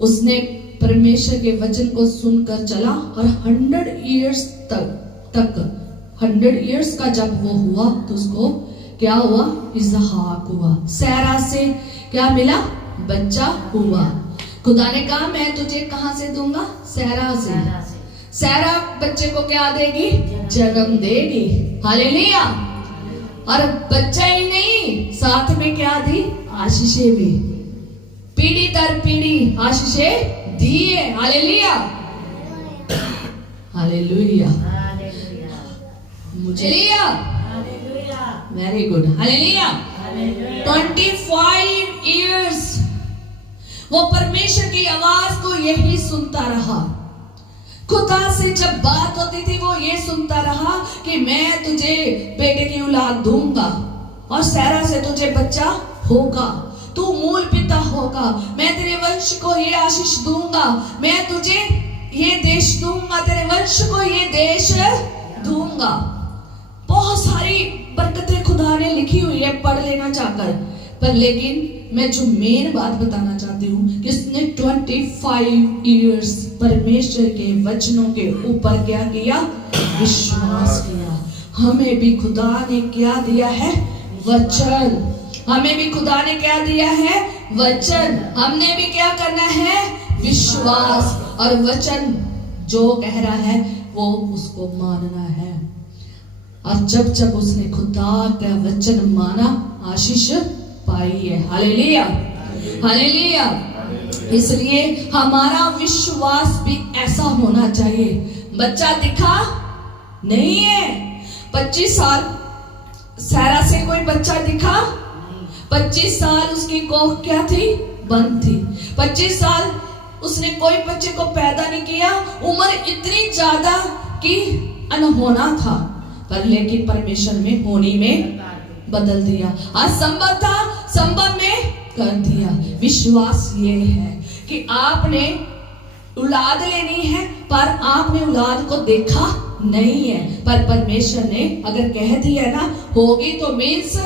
उसने परमेश्वर के वचन को सुनकर चला और 100 इयर्स तक 100 इयर्स का जब वो हुआ तो उसको क्या हुआ? इसहाक हुआ। सैरा से क्या मिला? बच्चा हुआ। खुदा ने कहा मैं तुझे कहां से दूंगा? सैरा से। सैरा बच्चे को क्या देगी? जन्म देगी। हालेलुया। और बच्चा ही नहीं, साथ में क्या दी? आशीषें भी, पीढ़ी दर पीढ़ी आशीषें दिए। हालेलुया, हालेलुया, मुझे लिया। Very good. हालेलुया। 25 इयर्स वो परमेश्वर की आवाज को यही सुनता रहा। खुदा से जब बात होती थी वो ये सुनता रहा कि मैं तुझे बेटे की औलाद दूंगा और सैरा से तुझे बच्चा होगा, तू मूल पिता होगा, मैं तेरे वंश को ये आशीष दूंगा, मैं तुझे ये देश दूंगा, तेरे वंश को ये देश दूंगा। बहुत सारी बरकतें खुदा ने लिखी हुई है, पढ़ लेना चाहकर, पर लेकिन मैं जो मेन बात बताना चाहती हूँ कि उसने 25 इयर्स परमेश्वर के वचनों के ऊपर क्या किया? विश्वास किया। हमें भी खुदा ने क्या दिया है? वचन। हमें भी खुदा ने क्या दिया है? वचन। हमने भी क्या करना है? विश्वास। और वचन जो कह रहा है वो उसको मानना है। और जब जब उसने खुदा का वचन माना, आशीष पाई है। Hallelujah, hallelujah. इसलिए हमारा विश्वास भी ऐसा होना चाहिए। बच्चा दिखा नहीं है। 25 साल सैरा से कोई बच्चा दिखा? 25 साल उसकी कोख क्या थी? बंद थी। 25 साल उसने कोई बच्चे को पैदा नहीं किया। उम्र इतनी ज्यादा कि अनहोना था, पर लेकिन परमेश्वर में होनी में बदल दिया। असंभव था संभव में कर दिया। विश्वास ये है कि आपने औलाद लेनी है पर आपने औलाद को देखा नहीं है, पर परमेश्वर ने अगर कह दिया ना होगी तो मीन्स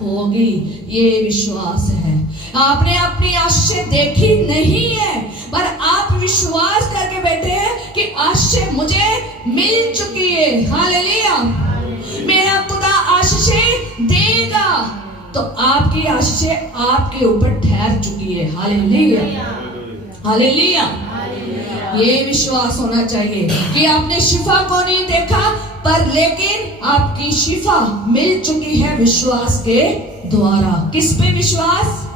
होगी, ये विश्वास है। आपने अपनी आशीष देखी नहीं है पर आप विश्वास करके बैठे हैं कि आशीष मुझे मिल चुकी है। हालेलुया। मेरा खुदा आशीषें देगा, तो आपकी आशीषें आपके ऊपर ठहर चुकी है। Hallelujah, hallelujah. ये विश्वास होना चाहिए कि आपने शिफा को नहीं देखा पर लेकिन आपकी शिफा मिल चुकी है विश्वास के द्वारा। किस पे विश्वास?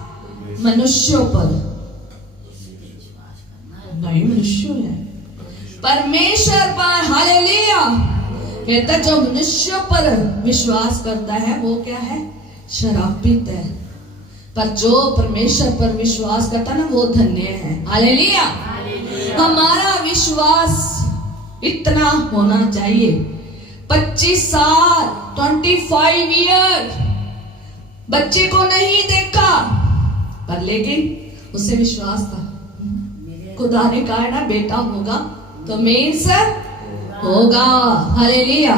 मनुष्यों पर नहीं, मनुष्य है परमेश्वर पर। हालेलुया। कहता जो मनुष्य पर विश्वास करता है वो क्या है? शराबित है, पर जो परमेश्वर पर विश्वास करता है ना वो धन्य है। हालेलुया। हमारा विश्वास इतना होना चाहिए। 25 साल 25 ईयर बच्चे को नहीं देखा पर लेकिन उसे विश्वास था। खुदा ने कहा ना बेटा होगा तो मीन्स होगा। हालेलुया।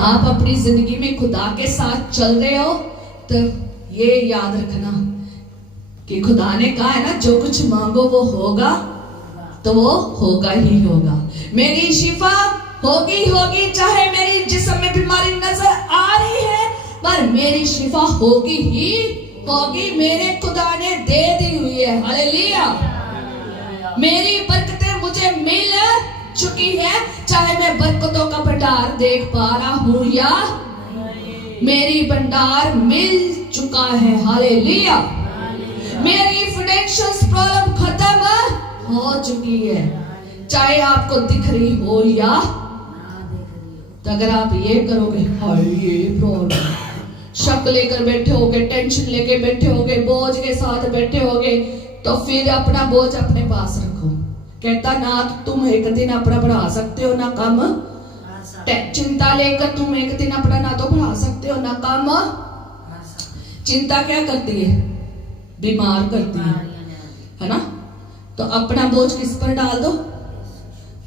आप अपनी जिंदगी में खुदा के साथ चल रहे हो तो ये याद रखना कि खुदा ने कहा है ना जो कुछ मांगो वो होगा, तो वो होगा ही होगा। मेरी शिफा होगी होगी, चाहे मेरी जिस्म में बीमारी नजर आ रही है पर मेरी शिफा होगी ही होगी। मेरे खुदा ने दे दी हुई है। हालेलुया। मेरी बरकतें मुझे मिल चुकी है, चाहे मैं बरकतों का भंडार भंडार देख पा रहा हूं या मेरी भंडार मिल चुका है। हालेलुया। मेरी फाइनेंशियल प्रॉब्लम खत्म हो चुकी है, चाहे आपको दिख रही हो या तो अगर आप ये करोगे, हाय ये प्रॉब्लम, शक लेकर बैठे होगे, टेंशन लेके बैठे होगे, बोझ के साथ बैठे होगे, तो फिर अपना बोझ अपने पास रखो। कहता ना तुम एक दिन अपना बढ़ा सकते हो ना कम, चिंता लेकर तुम एक दिन अपना ना तो बढ़ा सकते हो ना कम। चिंता क्या करती है? बीमार करती है ना? तो अपना बोझ किस पर डाल दो?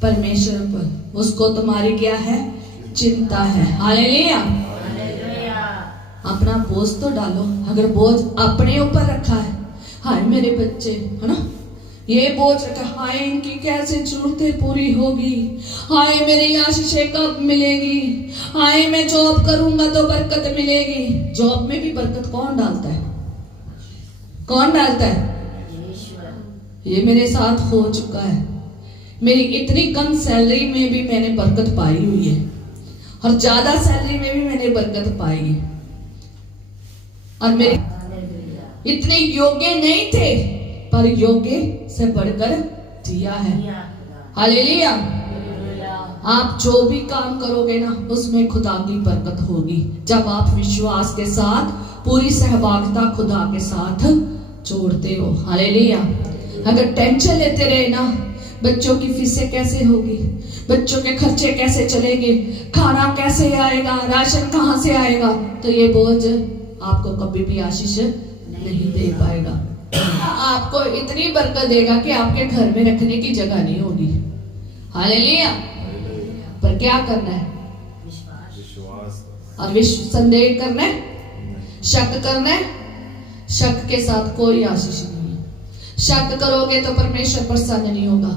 परमेश्वर पर। उसको तुम्हारी क्या है? चिंता है। हालेलुया। अपना बोझ तो डालो। अगर बोझ अपने ऊपर रखा है, हाय मेरे बच्चे, है ना, ये बोझ रखा, हाय इनकी कैसे जरूरतें पूरी होगी, हाय मेरी आशीषें कब मिलेगी, हाय मैं जॉब करूंगा तो बरकत मिलेगी। जॉब में भी बरकत कौन डालता है? कौन डालता है? ये मेरे साथ हो चुका है। मेरी इतनी कम सैलरी में भी मैंने बरकत पाई हुई है, और ज्यादा सैलरी में भी मैंने बरकत पाई है। और मेरे इतने योग्य नहीं थे, पर योग्य से बढ़कर दिया है। हालेलुया। आप जो भी काम करोगे ना, उसमें खुदा की बरकत होगी, जब आप विश्वास के साथ पूरी सहभागिता खुदा के साथ जोड़ते हो। हालेलुया। अगर टेंशन लेते रहे ना, बच्चों की फीसें कैसे होगी, बच्चों के खर्चे कैसे चलेंगे, खाना कैसे आएगा, राशन कहां से आएगा, तो ये बोझ आपको कभी भी आशीष नहीं दे पाएगा। आपको इतनी बरकत देगा कि आपके घर में रखने की जगह नहीं होगी। हालेलुया। पर क्या करना है? और संदेह करना है, शक करना है। शक के साथ कोई आशीष नहीं है। शक करोगे तो परमेश्वर प्रसन्न नहीं होगा।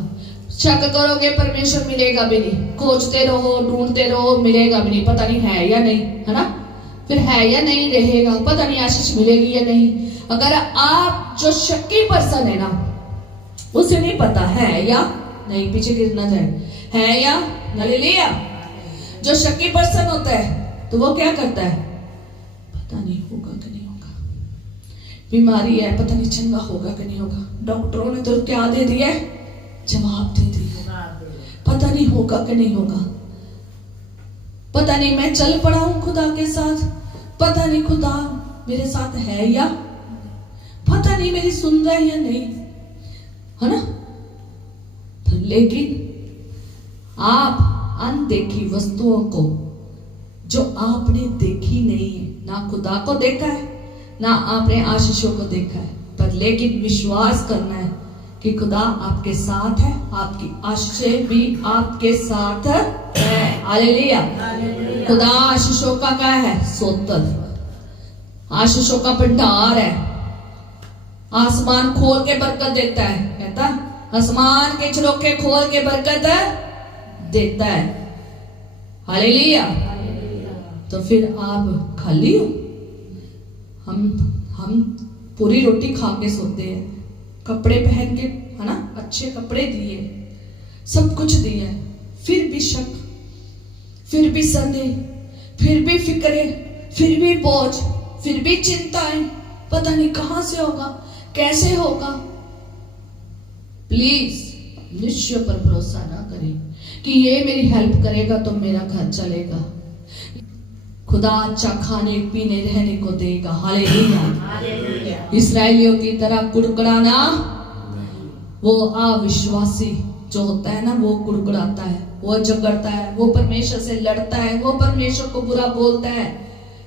शक करोगे परमेश्वर मिलेगा भी नहीं। खोजते रहो, ढूंढते रहो, मिलेगा भी नहीं। पता नहीं है या नहीं, है ना? फिर है या नहीं रहेगा, पता नहीं आशीष मिलेगी या नहीं। अगर आप जो शक्की पर्सन है ना, उसे नहीं पता है या नहीं, पीछे गिरना जाए, है या हालेलुया। जो शक्की पर्सन होता है तो वो क्या करता है? पता नहीं होगा कि नहीं होगा, बीमारी है, पता नहीं चंगा होगा कि नहीं होगा, डॉक्टरों ने तो क्या दे दिया, जवाब दे दिया, पता नहीं होगा कि नहीं होगा, पता नहीं मैं चल पड़ा हूं खुदा के साथ, पता नहीं खुदा मेरे साथ है या, पता नहीं मेरी सुन रहा है या नहीं, है ना? लेकिन आप अनदेखी वस्तुओं को, जो आपने देखी नहीं है, ना खुदा को देखा है, ना आपने आशीषों को देखा है, पर लेकिन विश्वास करना है कि खुदा आपके साथ है, आपकी आशीषें भी आपके साथ है। हालेलुया। खुदा आशीषों का क्या है? सोतर, आशीषों का भंडार है। आसमान खोल के बरकत देता है, कहता आसमान के झरोखे खोल के बरकत देता है। हालेलुया। तो फिर आप खाली हो? हम पूरी रोटी खा के सोते हैं, कपड़े पहन के, है ना, अच्छे कपड़े दिए, सब कुछ दिया, फिर भी शक, फिर भी संदेह, फिर भी फिक्रे, फिर भी बोझ, फिर भी चिंताएं, पता नहीं कहां से होगा, कैसे होगा। प्लीज मनुष्य पर भरोसा ना करें कि ये मेरी हेल्प करेगा तो मेरा घर चलेगा। खुदा अच्छा खाने पीने रहने को देगा। हालेलुया। इस्राएलियों की तरह कुड़कुड़ाना, वो अविश्वासी जो होता है ना, वो कुड़कुड़ाता है, वो झगड़ता है, वो परमेश्वर से लड़ता है, वो परमेश्वर को बुरा बोलता है,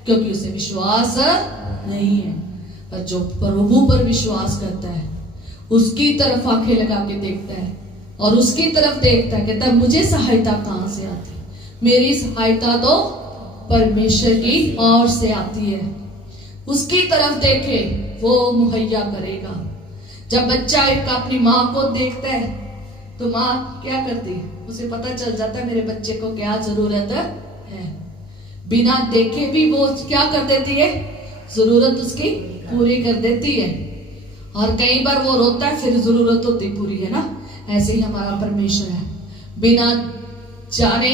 क्योंकि उसे विश्वास नहीं है। पर जो प्रभु पर विश्वास करता है, उसकी तरफ आंखें लगा के देखता है और उसकी तरफ देखता है, कहता है मुझे सहायता कहां से आती? मेरी सहायता तो परमेश्वर की ओर से आती है। उसकी तरफ देखे, वो मुहैया करेगा। जब बच्चा एक अपनी माँ को देखता है तो माँ क्या करती है? उसे पता चल जाता है मेरे बच्चे को क्या जरूरत है। बिना देखे भी वो क्या कर देती है? जरूरत उसकी पूरी कर देती है। और कई बार वो रोता है, फिर जरूरत होती पूरी, है ना? ऐसे ही हमारा परमेश्वर है, बिना जाने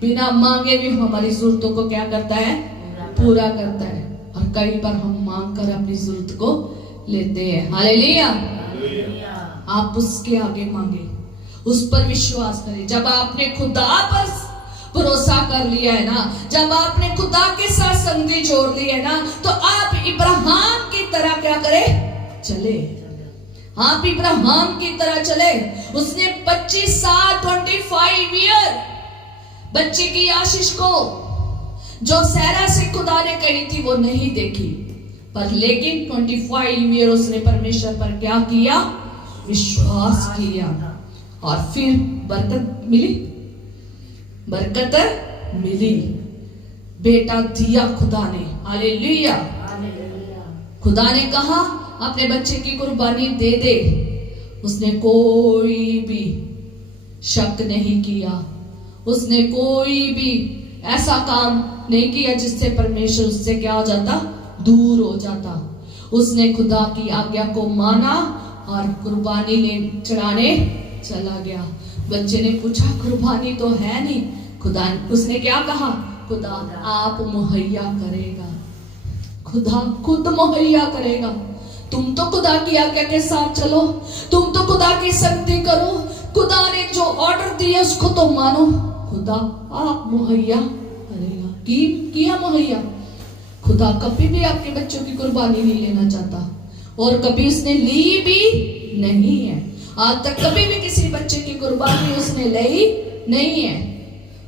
बिना मांगे भी हमारी जरूरतों को क्या करता है, पूरा करता है। और कई बार हम मांग कर अपनी जरूरत को लेते हैं। हालेलुया। आप उसके आगे मांगे, उस पर विश्वास करें। जब आपने खुदा पर भरोसा कर लिया है ना, जब आपने खुदा के साथ संगति जोड़ ली है ना, तो आप इब्राहिम की तरह क्या करें, चले। आप इब्राहिम की तरह चले। उसने 25 साल 25 ईयर बच्चे की आशीष को जो सारा से खुदा ने कही थी वो नहीं देखी, पर लेकिन 25 ईयर उसने परमेश्वर पर क्या किया, विश्वास किया। और फिर बरकत मिली, बरकत मिली। बेटा दिया खुदा ने। हालेलुया। खुदा ने कहा अपने बच्चे की कुर्बानी दे दे। उसने कोई भी शक नहीं किया, उसने कोई भी ऐसा काम नहीं किया जिससे परमेश्वर उससे क्या हो जाता, दूर हो जाता। उसने खुदा की आज्ञा को माना और कुर्बानी ले चढ़ाने चला गया। बच्चे ने पूछा कुर्बानी तो है नहीं। खुदा, उसने क्या कहा, खुदा आप मुहैया करेगा, खुदा खुद मुहैया करेगा। तुम तो खुदा की आज्ञा के साथ चलो, तुम तो खुदा की संगति करो, खुदा ने जो ऑर्डर दिया उसको तो मानो, खुदा आप मुहैया करेगा। किया मुहैया। खुदा कभी भी आपके बच्चों की कुर्बानी नहीं लेना चाहता, और कभी उसने ली भी नहीं है। आज तक कभी भी किसी बच्चे की कुर्बानी उसने ली नहीं है,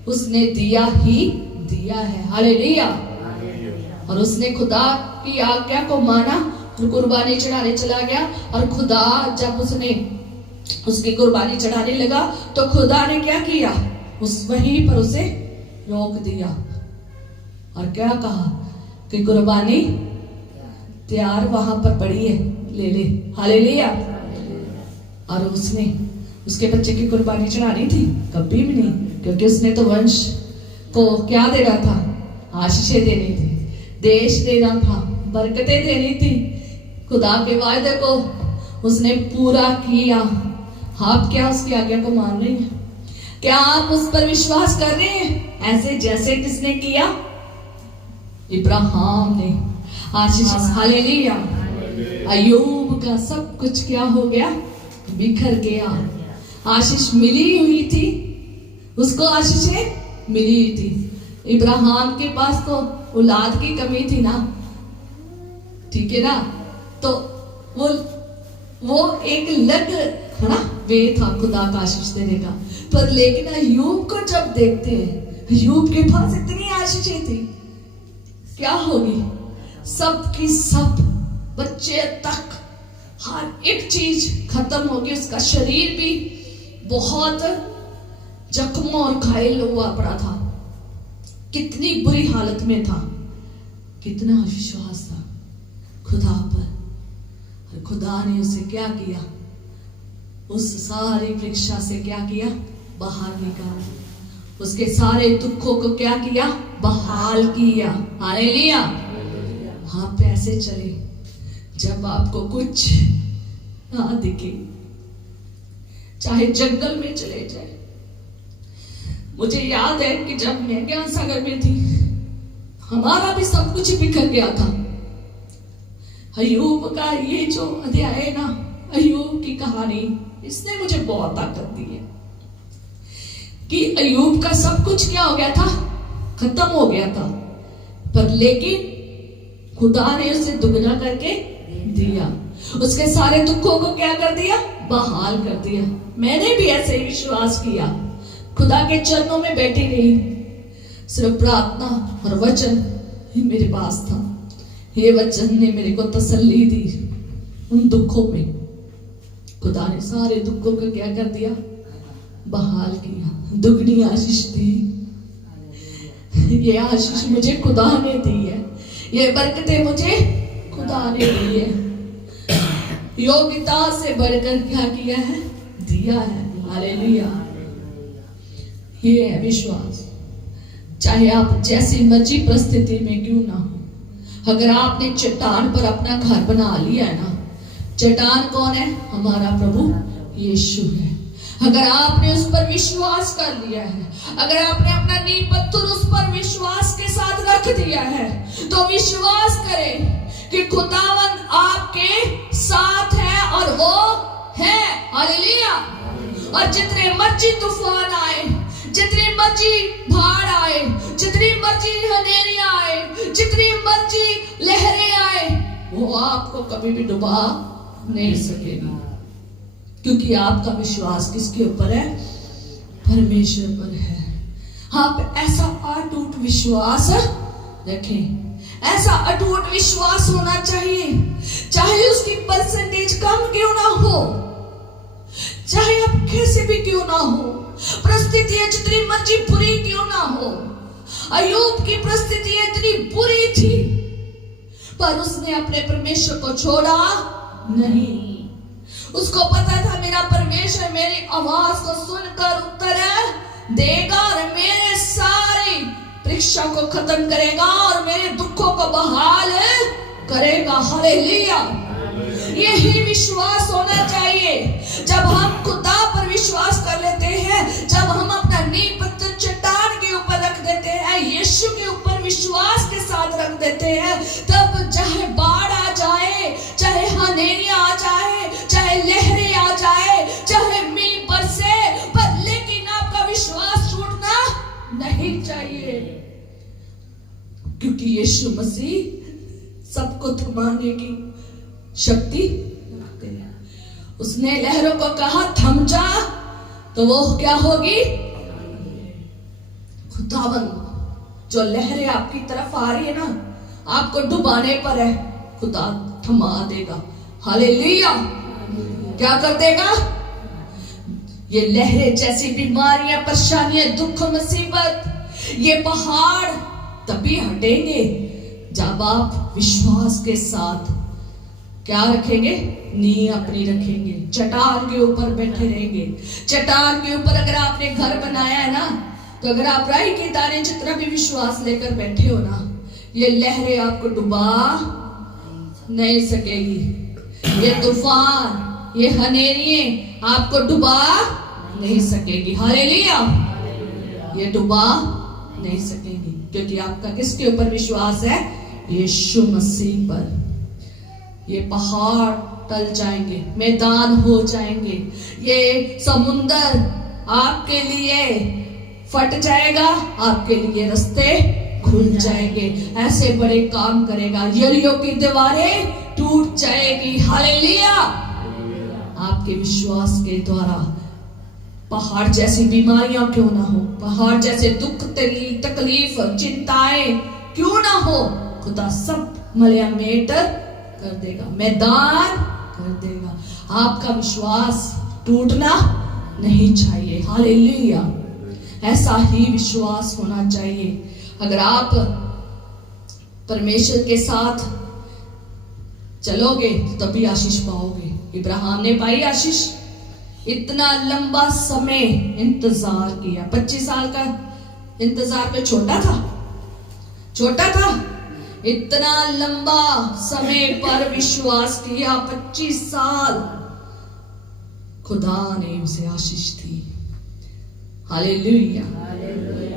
उसने दिया ही दिया है। हालेलुया। और उसने खुदा की आज्ञा को माना और कुर्बानी चढ़ाने चला गया। और खुदा जब उसने उसकी कुर्बानी चढ़ाने लगा तो खुदा ने क्या किया, उस वहीं पर उसे रोक दिया और क्या कहा कि कुर्बानी तैयार वहां पर पड़ी है, ले ले। हालेलुया। और उसने उसके बच्चे की कुर्बानी चढ़ानी थी, कभी भी नहीं, क्योंकि उसने तो वंश को क्या देना था, आशीषें देनी थी, देश देना था, बरकतें देनी थी। खुदा के वायदे को उसने पूरा किया। आप क्या उसकी आज्ञा को मान रहे हैं? क्या आप उस पर विश्वास कर रहे हैं ऐसे जैसे किसने किया, इब्राहिम ने आशीष। हालेलुया। अय्यूब का सब कुछ क्या हो गया, बिखर गया। आशीष मिली हुई थी, उसको आशीषें मिली हुई थी। इब्राहिम के पास तो औलाद की कमी थी ना, ठीक है ना, तो वो एक अलग है ना वे था खुदा का आशीष देने का। पर लेकिन अय्यूब को जब देखते हैं, अय्यूब के पास इतनी आशीषें थी, क्या होगी, सब की सब, बच्चे तक, हर एक चीज खत्म होगी। उसका शरीर भी बहुत जख्मों और घायल हुआ पड़ा था, कितनी बुरी हालत में था। कितना विश्वास था खुदा पर, और खुदा ने उसे क्या किया, उस सारी परीक्षा से क्या किया, बाहर निकाला। उसके सारे दुखों को क्या किया, बहाल किया। हालेलुया। आप ऐसे चले जब आपको कुछ ना दिखे, चाहे जंगल में चले जाए। मुझे याद है कि जब मैं ज्ञान सागर में थी, हमारा भी सब कुछ बिखर गया था। अय्यूब का ये जो अध्याय है ना, अय्यूब की कहानी, इसने मुझे बहुत ताकत दी है कि अय्यूब का सब कुछ क्या हो गया था, खत्म हो गया था, पर लेकिन खुदा ने उसे दुगना करके दिया। उसके सारे दुखों को क्या कर दिया, बहाल कर दिया। मैंने भी ऐसे ही विश्वास किया, खुदा के चरणों में बैठी रही, सिर्फ प्रार्थना और वचन ही मेरे पास था। ये वचन ने मेरे को तसल्ली दी उन दुखों में। खुदा ने सारे दुखों को क्या कर दिया, बहाल किया, दुगनी आशीष दी। ये आशीष मुझे खुदा ने दी है, ये बरकतें मुझे खुदा ने दी है। योग्यता से बढ़कर क्या किया है, दिया है। हालेलुया। ये है विश्वास। चाहे आप जैसी मर्जी परिस्थिति में क्यों ना हो, अगर आपने चट्टान पर अपना घर बना लिया है ना, चट्टान कौन है, हमारा प्रभु यीशु है। अगर आपने उस पर विश्वास कर लिया है, अगर आपने अपना नींव पत्थर उस पर विश्वास के साथ रख दिया है, तो विश्वास करें कि खुदावंद आपके साथ है और वो है। हालेलुया। और जितने मर्जी तूफान आए, जितनी मर्जी बाढ़ आए, जितनी मर्जी हनेरियां आए, जितनी मर्जी लहरें आए, वो आपको कभी भी डुबा नहीं सकेगी, क्योंकि आपका विश्वास किसके ऊपर है? परमेश्वर पर है। आप ऐसा अटूट विश्वास रखें, ऐसा अटूट विश्वास होना चाहिए, चाहे उसकी परसेंटेज कम क्यों ना हो, चाहे अब कैसे भी क्यों ना हो, परिस्थितियां जितनी मर्जी बुरी क्यों ना हो। अय्यूब की परिस्थितियां इतनी बुरी थी, पर उसने अपने परमेश्वर को छोड़ा नहीं। उसको पता था मेरा परमेश्वर मेरी आवाज को सुनकर उत्तर देगा और मेरे सारी परीक्षा को खत्म करेगा और मेरे दुखों को बहाल करेगा। हालेलुया। यही विश्वास होना चाहिए। जब हम खुदा पर विश्वास कर लेते हैं, जब हम अपना नींव पत्थर चट्टान के ऊपर रख देते हैं, यीशु के ऊपर विश्वास के साथ रख देते हैं, तब चाहे बाढ़ आ जाए, चाहे हनेरियां आ जाए, चाहे लहरें आ जाए, चाहे मींह बरसे, पर लेकिन आपका विश्वास टूटना नहीं चाहिए, क्योंकि यीशु मसीह सबको थमाने की शक्ति रखते हैं। उसने लहरों को कहा थम जा, तो वो क्या होगी? खुदावंद जो लहरें आपकी तरफ आ रही है ना, आपको डुबाने पर है, खुदा थमा देगा। हालेलुया। क्या कर देगा? ये लहरें जैसी बीमारियां, परेशानियां, दुख, मुसीबत, ये पहाड़ तभी हटेंगे जब आप विश्वास के साथ क्या रखेंगे? नींव अपनी रखेंगे, चट्टान के ऊपर बैठे रहेंगे। चट्टान के ऊपर अगर आपने घर बनाया है ना, तो अगर आप राई के दाने जितना भी विश्वास लेकर बैठे हो ना, ये लहरें आपको डुबा नहीं सकेगी। ये तूफान, ये हनेरियां आपको डुबा नहीं सकेगी। हालेलुया। ये डुबा नहीं सकेगी, क्योंकि आपका किसके ऊपर विश्वास है? यीशु मसीह पर। ये पहाड़ टल जाएंगे, मैदान हो जाएंगे, ये समुंदर आपके लिए फट जाएगा, आपके लिए रास्ते खुल जाएंगे। ऐसे बड़े काम करेगा, यरीहो की दीवारें टूट जाएगी। हालेलुया। आपके विश्वास के द्वारा पहाड़ जैसी बीमारियां क्यों ना हो, पहाड़ जैसे दुख, तकलीफ, चिंताएं क्यों ना हो, खुदा सब मलयामेट कर देगा, मैदान कर देगा। आपका विश्वास टूटना नहीं चाहिए। हालेलुया। ऐसा ही विश्वास होना चाहिए। अगर आप परमेश्वर के साथ चलोगे तो तभी आशीष पाओगे। इब्राहिम ने पाई आशीष। इतना लंबा समय इंतजार किया, 25 साल का इंतजार पे छोटा था। इतना लंबा समय पर विश्वास किया, 25 साल खुदा ने उसे आशीष दी। हालेलुया।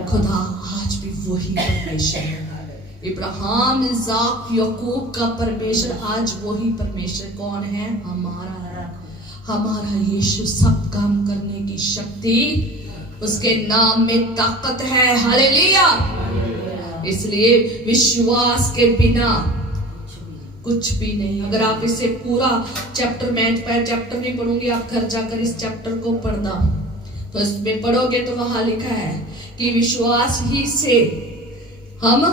खुदा आज भी वही परमेश्वर है। इब्राहिम, इसाक, याकूब का परमेश्वर आज वही परमेश्वर कौन है? हमारा यीशु। सब काम करने की शक्ति उसके नाम में ताकत है। हालेलुया। इसलिए विश्वास के बिना कुछ भी नहीं। अगर आप इसे पूरा चैप्टर, मैं चैप्टर नहीं पढ़ूंगी, आप घर जाकर इस चैप्टर को पढ़ना, तो इसमें पढ़ोगे तो वहां लिखा है कि विश्वास ही से हम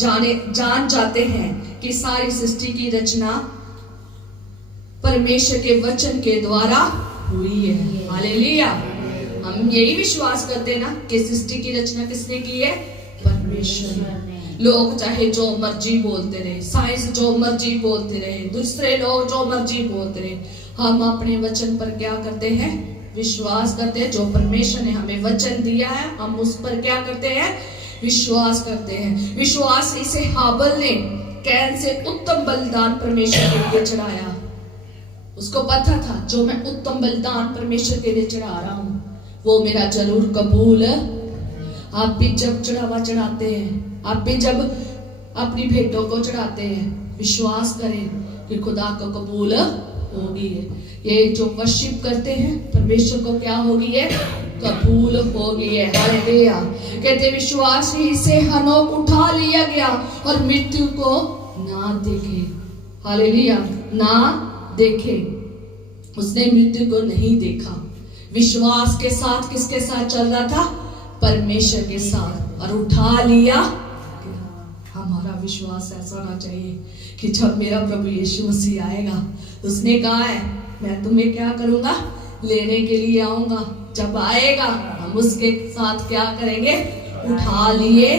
जान जाते हैं कि सारी सृष्टि की रचना परमेश्वर के वचन के द्वारा हुई है। हालेलुया। हम यही विश्वास करते हैं ना कि सृष्टि की रचना किसने की है? परमेश्वर। लोग चाहे जो मर्जी बोलते रहे, साइंस जो मर्जी बोलते रहे, दूसरे लोग जो मर्जी बोलते रहे, हम अपने वचन पर क्या करते हैं? विश्वास करते हैं। जो परमेश्वर ने हमें वचन दिया है, हम उस पर क्या करते हैं? विश्वास करते हैं। विश्वास इसे हाबल ने कैन से उत्तम बलिदान परमेश्वर के लिए चढ़ाया। उसको पता था जो मैं उत्तम बलिदान परमेश्वर के लिए चढ़ा रहा हूं, वो मेरा जरूर कबूल। आप भी जब चढ़ावा चढ़ाते हैं, आप भी जब अपनी भेंटों को चढ़ाते हैं, विश्वास करें कि खुदा को कबूल होगी है। ये जो वर्शिप करते हैं परमेश्वर को क्या होगी है? कबूल होगी है। हालेलुया। कहते विश्वास ही से हनोक उठा लिया गया और मृत्यु को ना देखे। हालेलुया। ना देखे, उसने मृत्यु को नहीं देखा। विश्वास के साथ किसके साथ चल रहा था? परमेश्वर के साथ, और उठा लिया। हमारा विश्वास ऐसा होना चाहिए कि जब मेरा प्रभु यीशु मसीह आएगा, उसने कहा है मैं तुम्हें क्या करूंगा? लेने के लिए आऊंगा। जब आएगा हम उसके साथ क्या करेंगे? उठा लिए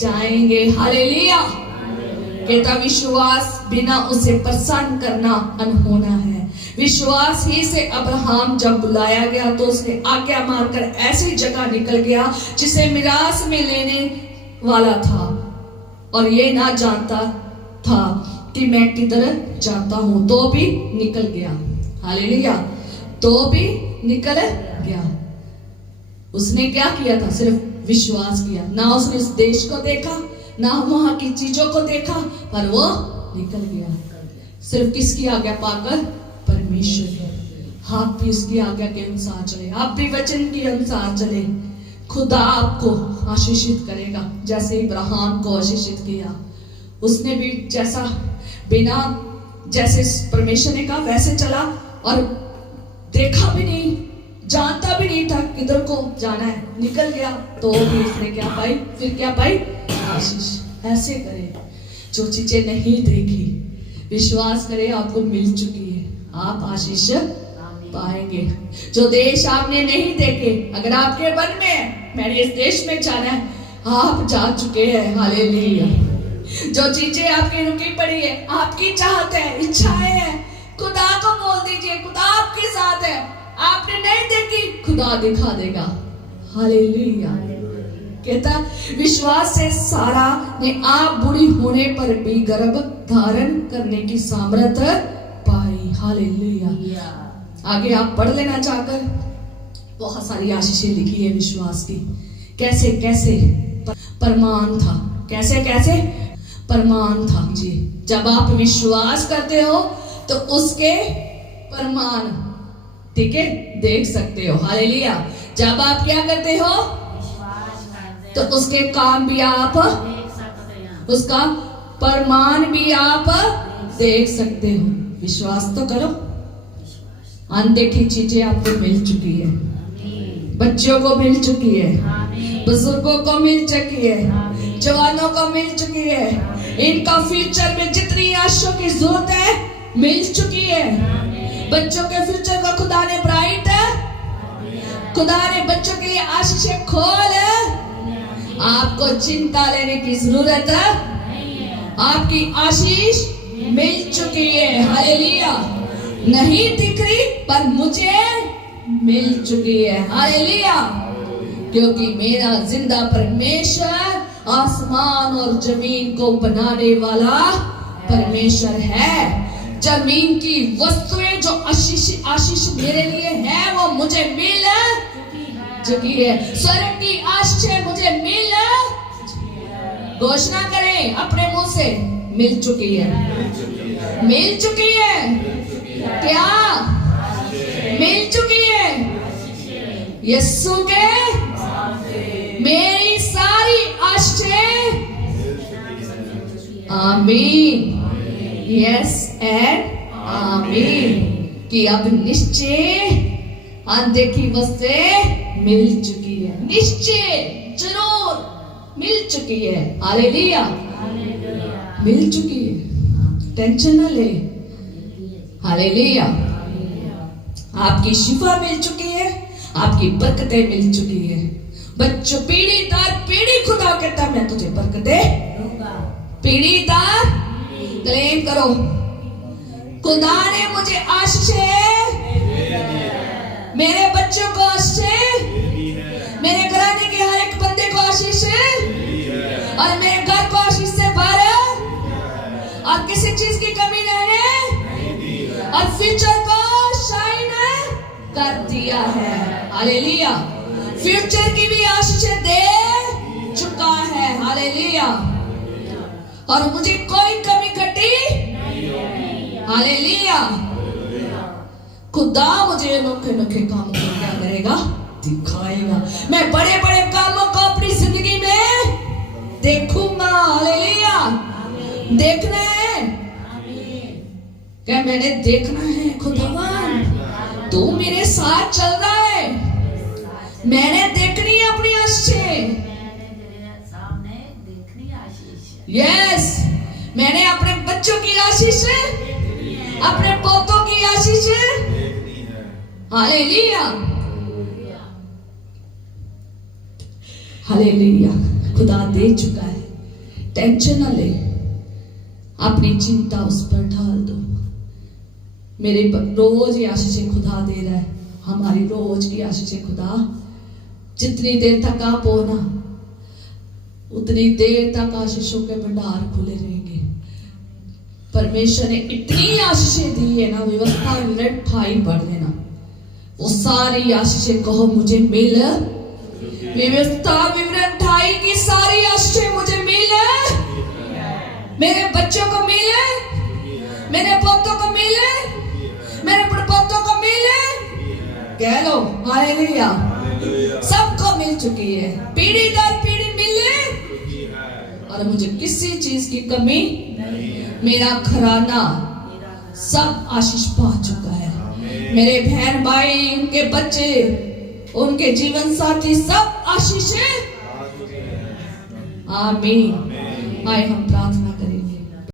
जाएंगे। हालेलुया। कहता विश्वास बिना उसे प्रसन्न करना अनहोना है। विश्वास ही से अब्राहम जब बुलाया गया तो उसने आज्ञा मारकर ऐसी जगह निकल गया जिसे मिरास में लेने वाला था, और ये ना जानता था कि मैं किधर जाता हूं, तो भी निकल गया। हालेलुया। तो भी निकल गया। उसने क्या किया था? सिर्फ विश्वास किया। ना उसने उस देश को देखा, ना वहां की चीजों को देखा, पर वो निकल गया। सिर्फ किसकी आज्ञा पाकर? परमेश्वर की। आप भी उसकी आज्ञा के अनुसार चले, आप भी वचन के अनुसार चले। खुदा आपको आशीषित करेगा जैसे इब्राहिम को आशीषित किया। उसने भी जैसे परमेश्वर ने कहा वैसे चला, और देखा भी नहीं, जानता भी नहीं था किधर को जाना है, निकल गया। तो भी उसने क्या पाई? फिर क्या पाई? आशीष। ऐसे करे जो चीजें नहीं देखी, विश्वास करे आपको मिल चुकी है, आप आशीष पाएंगे। जो देश आपने नहीं देखे, अगर आपके मन में है मैंने इस देश में जाना है, आप जा चुके हैं। हालेलुया। जो चीजें आपकी रुकी पड़ी है, आपकी चाहत है, इच्छाएं है, खुदा को बोल दीजिए, खुदा आपके साथ है। आपने नहीं देखी, खुदा दिखा देगा। हालेलुया। कहता विश्वास से सारा ने आप बुरी होने पर भी गर्भ धारण करने की सामर्थ्य पाई। हालेलुया। आगे आप पढ़ लेना चाहकर, बहुत सारी आशीषें लिखी है विश्वास की। कैसे कैसे प्रमाण था, कैसे कैसे प्रमाण था जी। जब आप विश्वास करते हो तो उसके प्रमाण, ठीक है, देख सकते हो। हालेलुया। जब आप क्या करते हो तो उसके काम भी आप, उसका प्रमाण भी आप देख सकते हो। विश्वास तो करो। अनदेखी चीजें आपको मिल चुकी है, बच्चों को मिल चुकी है, बुजुर्गों को मिल चुकी है, जवानों को मिल चुकी है। इनका फ्यूचर में जितनी आशाओं की जरूरत है मिल चुकी है। बच्चों के फ्यूचर को खुदा ने ब्राइट है, खुदा ने बच्चों के लिए आशीषें खोल। आपको चिंता लेने की जरूरत है, आपकी आशीष मिल चुकी है। हालेलुया। नहीं दिख रही पर मुझे मिल चुकी है। हालेलुया। क्योंकि मेरा जिंदा परमेश्वर आसमान और जमीन को बनाने वाला परमेश्वर है। जमीन की वस्तुएं जो आशीष मेरे लिए है वो मुझे मिल चुकी है। स्वर्ग की आशीषें मुझे मिल, घोषणा करें अपने मुंह से, मिल चुकी है, मिल चुकी है। क्या मिल चुकी है? यीशु के मेरी सारी आशीषें। आमीन। यस एंड आमीन। कि अब निश्चय अनदेखी वस्तुएं मिल चुकी है, निश्चय जरूर मिल चुकी है। हालेलुया। मिल चुकी है, टेंशन न ले। हालेलुया। आपकी शिफा मिल चुकी है, आपकी बरकतें मिल चुकी है। बच्चों, पीढ़ी दर पीढ़ी खुदा कहता मैं तुझे बरकतें दूंगा। पीढ़ी दर क्लेम करो, खुदा ने मुझे आशीषें, मेरे बच्चों को आशीषें, मेरे घराने के हर एक बंदे को आशीषें, और मेरे घर को आशीष से भर, और किसी चीज की कमी रहने, और फ्यूचर को शाइन कर दिया है। हालेलुया। फ्यूचर की भी आशीषें दे चुका है। हालेलुया। और मुझे कोई कमी घटी। हालेलुया। खुदा मुझे अनोखे अनोखे कामों को क्या करेगा, दिखाएगा। मैं बड़े बड़े कामों को अपनी जिंदगी में देखूंगा। हालेलुया। देखना है क्या? मैंने देखना है खुदावन तू मेरे साथ चल रहा है। मैंने देखनी है अपनी आशीष। यस, मैंने अपने बच्चों की आशीष, अपने पोतों की आशीष। हालेलुया। हालेलुया। खुदा दे चुका है, टेंशन ना ले, अपनी चिंता उस पर डाल दो। मेरे रोज ही आशीषें खुदा दे रहा है। हमारी रोज की आशीषें खुदा, जितनी देर तक आप हो ना उतनी देर तक आशीषों के भंडार खुले रहेंगे। परमेश्वर ने इतनी आशीषें दी है ना, व्यवस्था विवरण 28 पढ़ लेना, वो सारी आशीषें कहो मुझे मिल। व्यवस्था विवरण 28 की सारी आशीषें मुझे मिल, मेरे बच्चों को मिले, मेरे पोतों को मिले, मेरे पड़पोतों को मिले। कह लो हालेलुया। सबको मिल चुकी है, पीढ़ी दर पीढ़ी मिले, और मुझे किसी चीज की कमी नहीं। मेरा घराना सब आशीष पा चुका है। मेरे बहन भाई, उनके बच्चे, उनके जीवन साथी सब आशीष है। आमीन। आए हम प्रार्थना